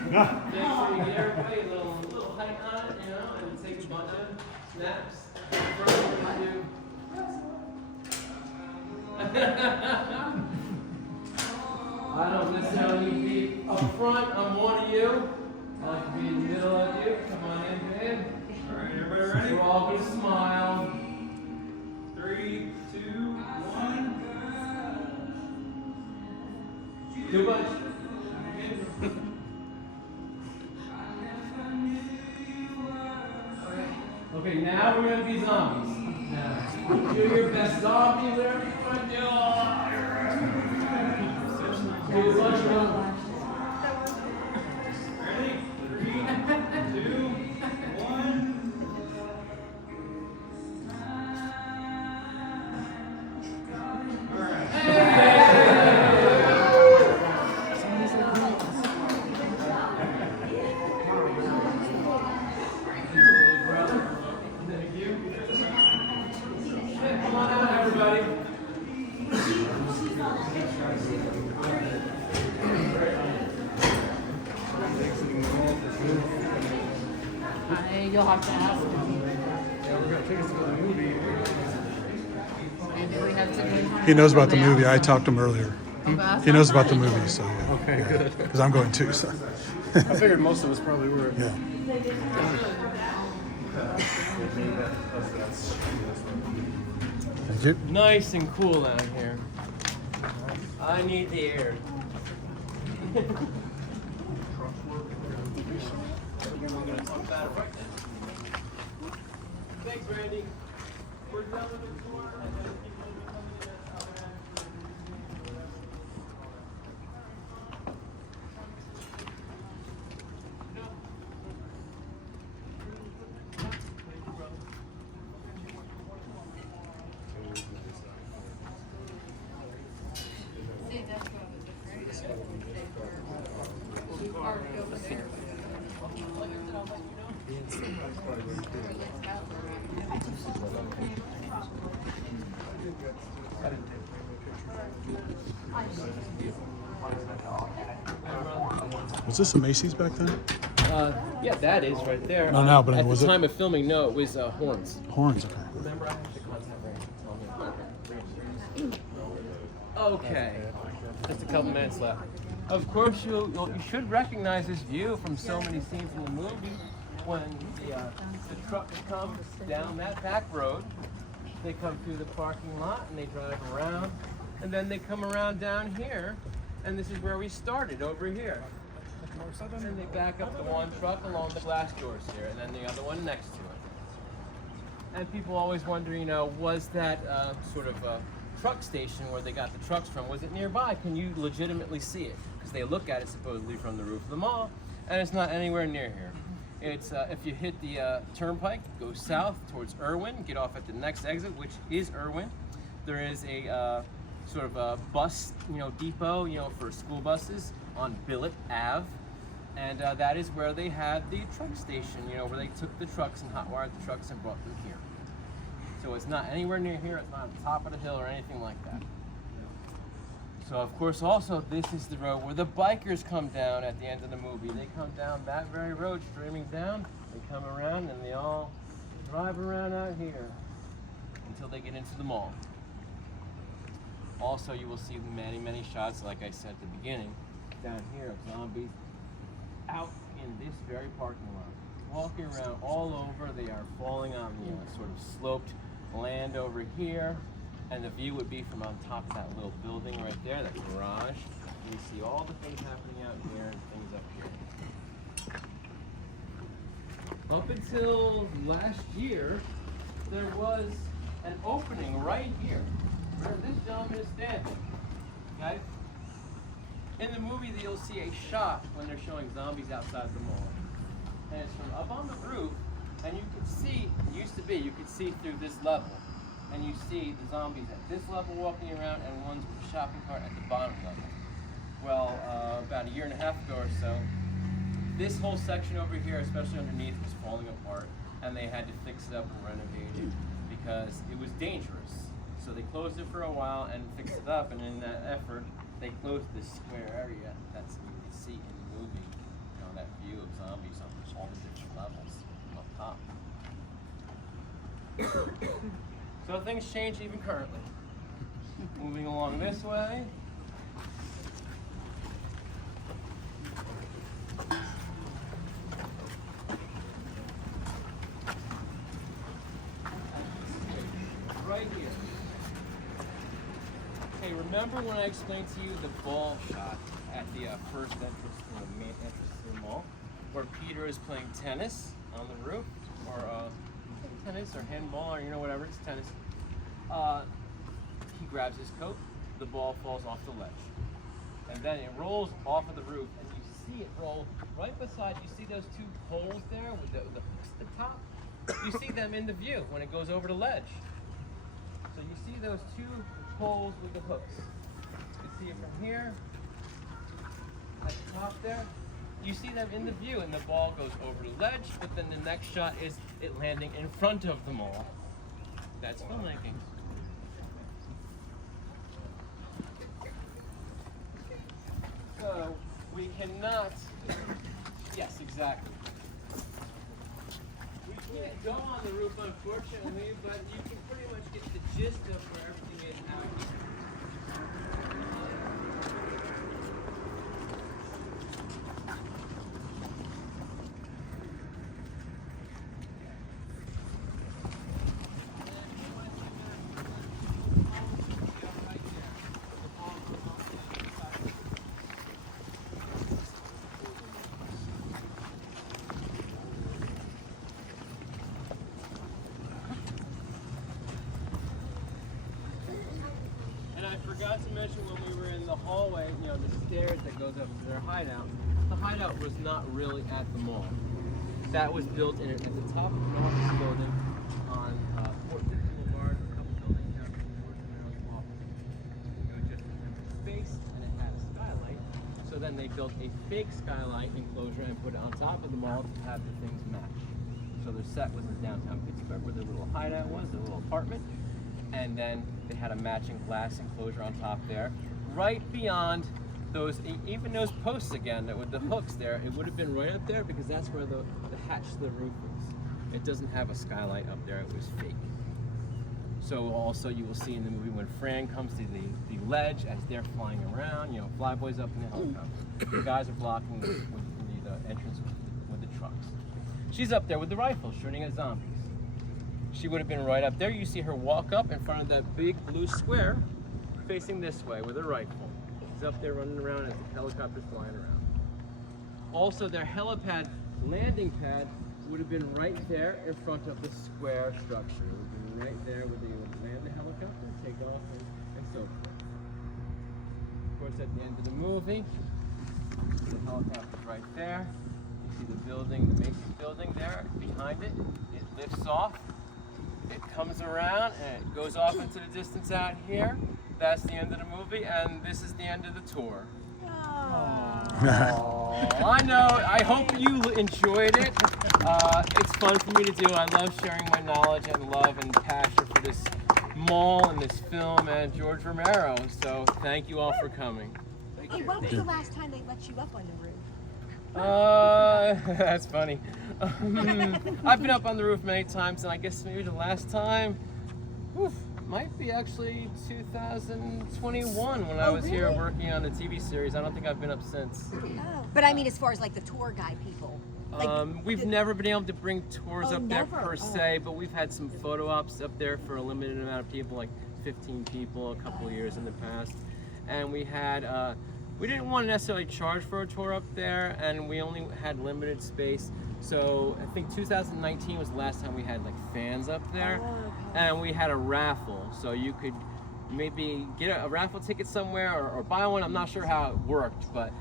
Make sure you get everybody a little height on it, you know, and take a bunch of snaps. First, we're going to do. I don't necessarily need to be up front. I'm one of you. I like to be in the middle of you. Come on in, babe. All right, everybody ready? We're all going to smile. 3, 2, 1. Too much. Okay, now we're gonna be zombies. Now, do your best zombie, whatever you want to do. Do as much you want. Ready? 3, 2, 1. Come on out, everybody. You'll have to ask him. Yeah, we're gonna take us to the movie. And do we have to go? He knows about the movie. I talked to him earlier. Okay. He knows about the movie, so yeah. Okay, good. Because I'm going too. So. I figured most of us probably were. Yeah. Thank you. Nice and cool out here. I need the air. Thanks, Randy. We're done with the tour. And then people will be coming in See, that's what I was afraid of. They were parked over there. Was this a Macy's back then? Yeah, that is right there. No, no, but at was the it- time of filming, no, it was Horns. Horns, okay. Remember, I have to contact Randy. Okay, just a couple minutes left. Of course, you should recognize this view from so many scenes in the movie. When the trucks come down that back road, they come through the parking lot and they drive around, and then they come around down here, and this is where we started, over here. And they back up the one truck along the glass doors here, and then the other one next to it. And people always wonder, you know, was that sort of a truck station where they got the trucks from, was it nearby? Can you legitimately see it? Because they look at it supposedly from the roof of the mall, and it's not anywhere near here. It's if you hit the turnpike, go south towards Irwin, get off at the next exit, which is Irwin. There is a sort of a bus, depot, for school buses on Billet Ave. And that is where they had the truck station, where they took the trucks and hot wired the trucks and brought them here. So it's not anywhere near here, it's not on top of the hill or anything like that. So of course also this is the road where the bikers come down at the end of the movie. They come down that very road, streaming down, they come around and they all drive around out here until they get into the mall. Also you will see many, many shots, like I said at the beginning, down here of zombies out in this very parking lot, walking around all over. They are falling on the sort of sloped land over here, and the view would be from on top of that little building right there, that garage. And you see all the things happening out here and things up here. Up until last year, there was an opening right here where this gentleman is standing. Okay? In the movie, you'll see a shot when they're showing zombies outside the mall. And it's from up on the roof, and you can see, you could see through this level. And you see the zombies at this level walking around, and ones with the shopping cart at the bottom level. Well, about a year and a half ago or so, this whole section over here, especially underneath, was falling apart, and they had to fix it up and renovate it because it was dangerous. So they closed it for a while and fixed it up, and in that effort, they closed this square area that's you can see in the movie, that view of zombies on all the different levels up top. So things change even currently. Moving along this way. Right here. Okay, remember when I explained to you the ball shot at the first entrance to the main entrance to the mall, where Peter is playing tennis on the roof, or tennis or handball or whatever, it's tennis. He grabs his coat, the ball falls off the ledge. And then it rolls off of the roof, and you see it roll right beside, you see those two poles there with the hooks at the top? You see them in the view when it goes over the ledge. So you see those two poles with the hooks. You can see it from here, at the top there. You see them in the view, and the ball goes over the ledge, but then the next shot is it landing in front of the mall. That's filmmaking. So we cannot, yes, exactly. We can't go on the roof, unfortunately, but you can pretty much get the gist of where everything is out here. I forgot to mention when we were in the hallway, the stairs that goes up to their hideout. The hideout was not really at the mall. That was built in at the top of an office building on Fort Dix Boulevard, a couple buildings down from Romero's office. It was just a space and it had a skylight. So then they built a fake skylight enclosure and put it on top of the mall to have the things match. So their set was in downtown Pittsburgh where their little hideout was, their little apartment. And then they had a matching glass enclosure on top there. Right beyond those, even those posts again, that with the hooks there, it would have been right up there because that's where the hatch to the roof is. It doesn't have a skylight up there, it was fake. So also you will see in the movie when Fran comes to the ledge as they're flying around, flyboys up in the helicopter. The guys are blocking the entrance with the trucks. She's up there with the rifle shooting at zombies. She would have been right up there. You see her walk up in front of that big blue square facing this way with her rifle. She's up there running around as the helicopter's flying around. Also, their helipad landing pad would have been right there in front of the square structure. It would have been right there where they would land the helicopter, take off, and so forth. Of course, at the end of the movie, the helicopter's right there. You see the building, the Macy's building there behind it. It lifts off. It comes around and it goes off into the distance out here. That's the end of the movie, and this is the end of the tour. I know, I hope you enjoyed it. It's fun for me to do. I love sharing my knowledge and love and passion for this mall and this film and George Romero. So thank you all for coming. Hey, when was the last time they let you up on the roof? That's funny. I've been up on the roof many times, and I guess maybe the last time, might be actually 2021 when I was here working on a TV series. I don't think I've been up since. Oh. But I mean, as far as like the tour guide people. We've never been able to bring tours up there per se, but we've had some photo ops up there for a limited amount of people, like 15 people a couple of years in the past. And we had, we didn't want to necessarily charge for a tour up there, and we only had limited space. So I think 2019 was the last time we had like fans up there, and we had a raffle. So you could maybe get a raffle ticket somewhere or buy one. I'm not sure how it worked, but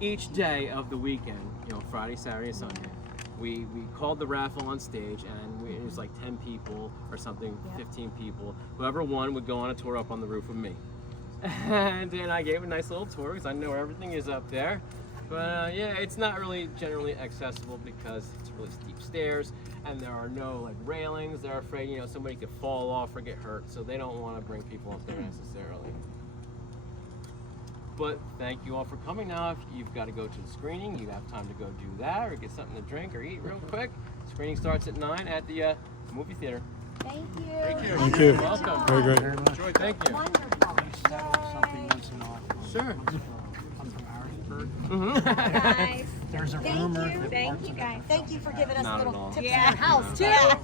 each day of the weekend, Friday, Saturday, Sunday, we called the raffle on stage, and it was like 10 people or something, 15 people. Whoever won would go on a tour up on the roof with me. And then I gave a nice little tour because I know everything is up there. But yeah, it's not really generally accessible because it's really steep stairs and there are no like railings. They're afraid, somebody could fall off or get hurt, so they don't want to bring people up there necessarily. But thank you all for coming. Now, if you've got to go to the screening, you have time to go do that or get something to drink or eat real quick. Screening starts at 9 at the movie theater. Thank you. Thank you. You're welcome. Very great. Enjoy. Thank you. Wonderful. Something once in a while. Sure. I'm from Harrisburg. Nice. There's a Thank rumor you. that Thank you, guys. Thank you for giving us Not a at little all. tips Yeah. on the house, too. Yeah.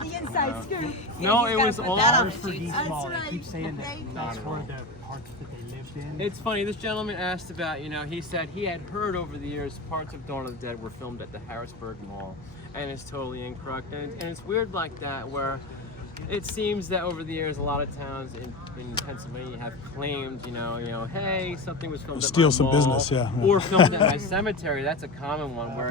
The inside scoop. No, he's it gotta was put all that on. Harrisburg East That's Mall. right. They keep saying that Thank that's you. where the parts that they lived It's funny, this gentleman asked about, he said he had heard over the years parts of Dawn of the Dead were filmed at the Harrisburg Mall, and it's totally incorrect. And it's weird like that, where it seems that over the years a lot of towns in Pennsylvania have claimed, hey, something was filmed Steal at my some mall, business, yeah. or filmed at my cemetery. That's a common one where,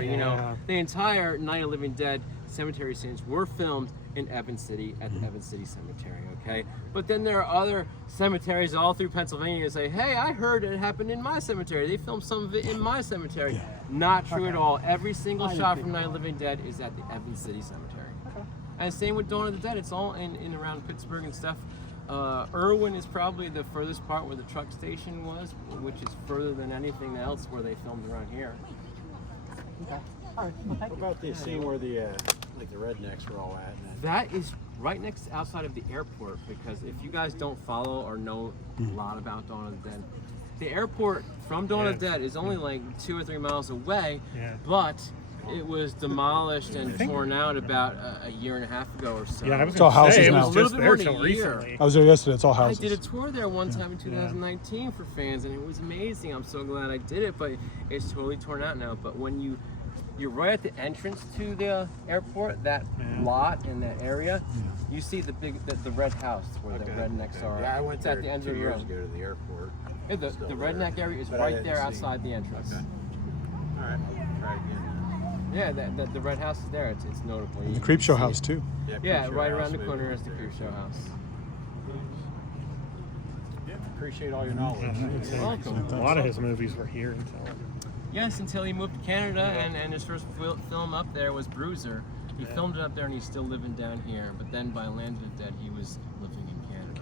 the entire Night of the Living Dead cemetery scenes were filmed in Evans City at the Evans City Cemetery, okay? But then there are other cemeteries all through Pennsylvania that say, hey, I heard it happened in my cemetery. They filmed some of it in my cemetery. Not true at all. Every single shot from Night of the Living Dead is at the Evans City Cemetery. And same with Dawn of the Dead. It's all in around Pittsburgh and stuff. Irwin is probably the furthest part where the truck station was, which is further than anything else where they filmed around here. Okay. All right. Well, what about the scene where the rednecks were all at? That is right next outside of the airport, because if you guys don't follow or know a lot about Dawn of the Dead, the airport from Dawn of the Dead is only like 2 or 3 miles away, but it was demolished and torn out about a year and a half ago or so. Yeah, I was It's all gonna say, houses it now. was A just little bit there more than till a year. recently. I was there yesterday. It's all I houses. did a tour there one time in 2019 for fans, and it was amazing. I'm so glad I did it, but it's totally torn out now. But when you're right at the entrance to the airport, that lot in that area, you see the red house where the rednecks are. Yeah, I went it's there at the end 2 of the years road. ago to the airport. Yeah, the redneck area is But I right didn't there see- outside the entrance. Okay. All right, I'll try again. Yeah, the red house is there. It's notable. The Creep Show house too. Yeah, right around the corner is the Creep Show house. Appreciate all your knowledge. You're welcome. A lot of his movies were here until. Yes, until he moved to Canada, and his first film up there was Bruiser. He filmed it up there, and he's still living down here. But then by Land of the Dead, he was living in Canada.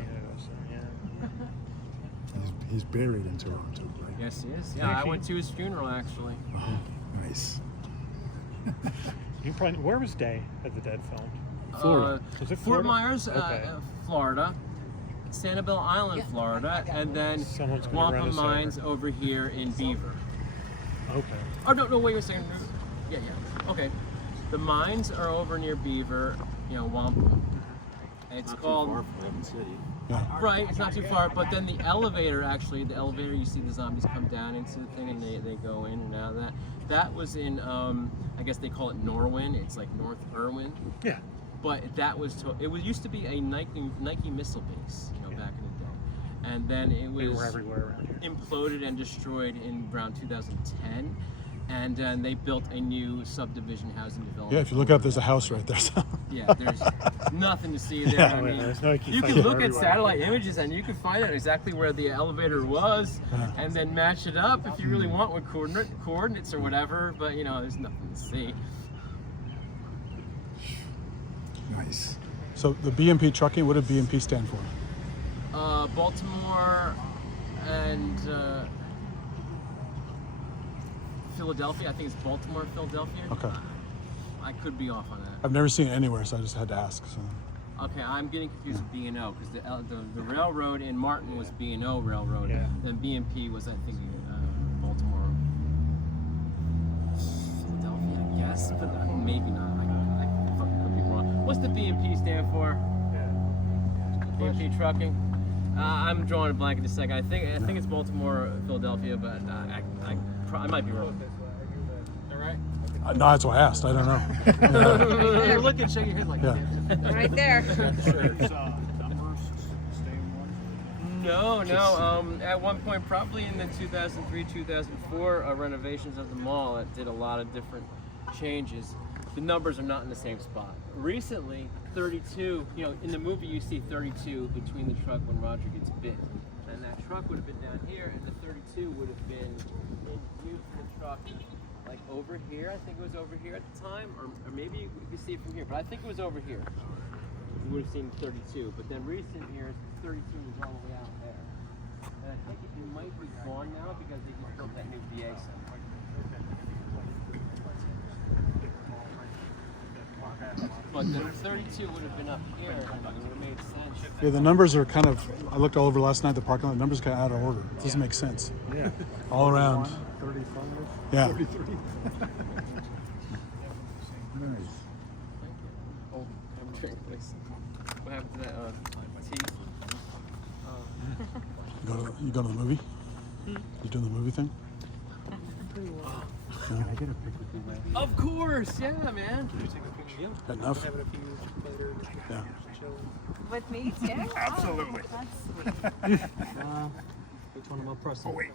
He's buried in Toronto, right? Yes, he is. Yeah, I went to his funeral, actually. Oh, nice. Where was Day of the Dead filmed? Florida. Was it Fort Florida? Myers, Okay. Florida. Sanibel Island, Florida. And then Someone's gonna run Wampum us Mines over here in Beaver. Okay. Oh, no, wait a second. Yeah. Okay. The mines are over near Beaver, Wampum. And it's called... Far from Evans City. Yeah. Right, it's not too far, but then the elevator, you see the zombies come down into the thing and they go in and out of that. That was in, I guess they call it Norwin. It's like North Irwin. Yeah. But that was, used to be a Nike missile base, back in the day. And then it They was were everywhere around here. imploded and destroyed in around 2010. And then they built a new subdivision housing development. Yeah, if you look up, there's a house right there. So. Yeah, there's nothing to see there. Yeah. I mean, There's Nike you can sites look at everywhere. satellite images and you can find out exactly where the elevator was, and then match it up if you really want with coordinates or whatever. But there's nothing to see. Nice. So the BMP trucking, what did BMP stand for? Baltimore and Philadelphia. I think it's Baltimore, Philadelphia. Okay. I could be off on that. I've never seen it anywhere, so I just had to ask. So. Okay, I'm getting confused with B&O because the railroad in Martin was B&O Railroad. Yeah. Then BMP was, I think, Baltimore, Philadelphia, I guess, but maybe not. I could be wrong. What's the BMP stand for? BMP Trucking. I'm drawing a blank in a second. I think it's Baltimore, Philadelphia, but I might be wrong. All right. No, that's what I asked. I don't know. You're looking, shake your head like Yeah. Right there. No. At one point, probably in the 2003, 2004 renovations of the mall, it did a lot of different changes. The numbers are not in the same spot. Recently, 32, in the movie you see 32 between the truck when Roger gets bit. And that truck would have been down here, and the 32 would have been in view from the truck, like over here. I think it was over here at the time, or maybe you could see it from here, but I think it was over here. You would have seen 32, but then recent years, 32 was all the way out there. And I think it might be gone now because they just built that new VA center. But the 32 would have been up here, and it would have made sense. Yeah, the numbers are kind of, I looked all over last night, the parking lot, the numbers are kind of out of order. It doesn't make sense. Yeah. All around. 35. Yeah. 33. Nice. Oh, I'm drink this. What happened to that teeth? You go to the movie? You doing the movie thing? Can I get a pic with you, man? Of course, yeah, man. Had enough? Yeah. With me too? Absolutely. Oh, that's sweet. Which one am I pressing? Wait.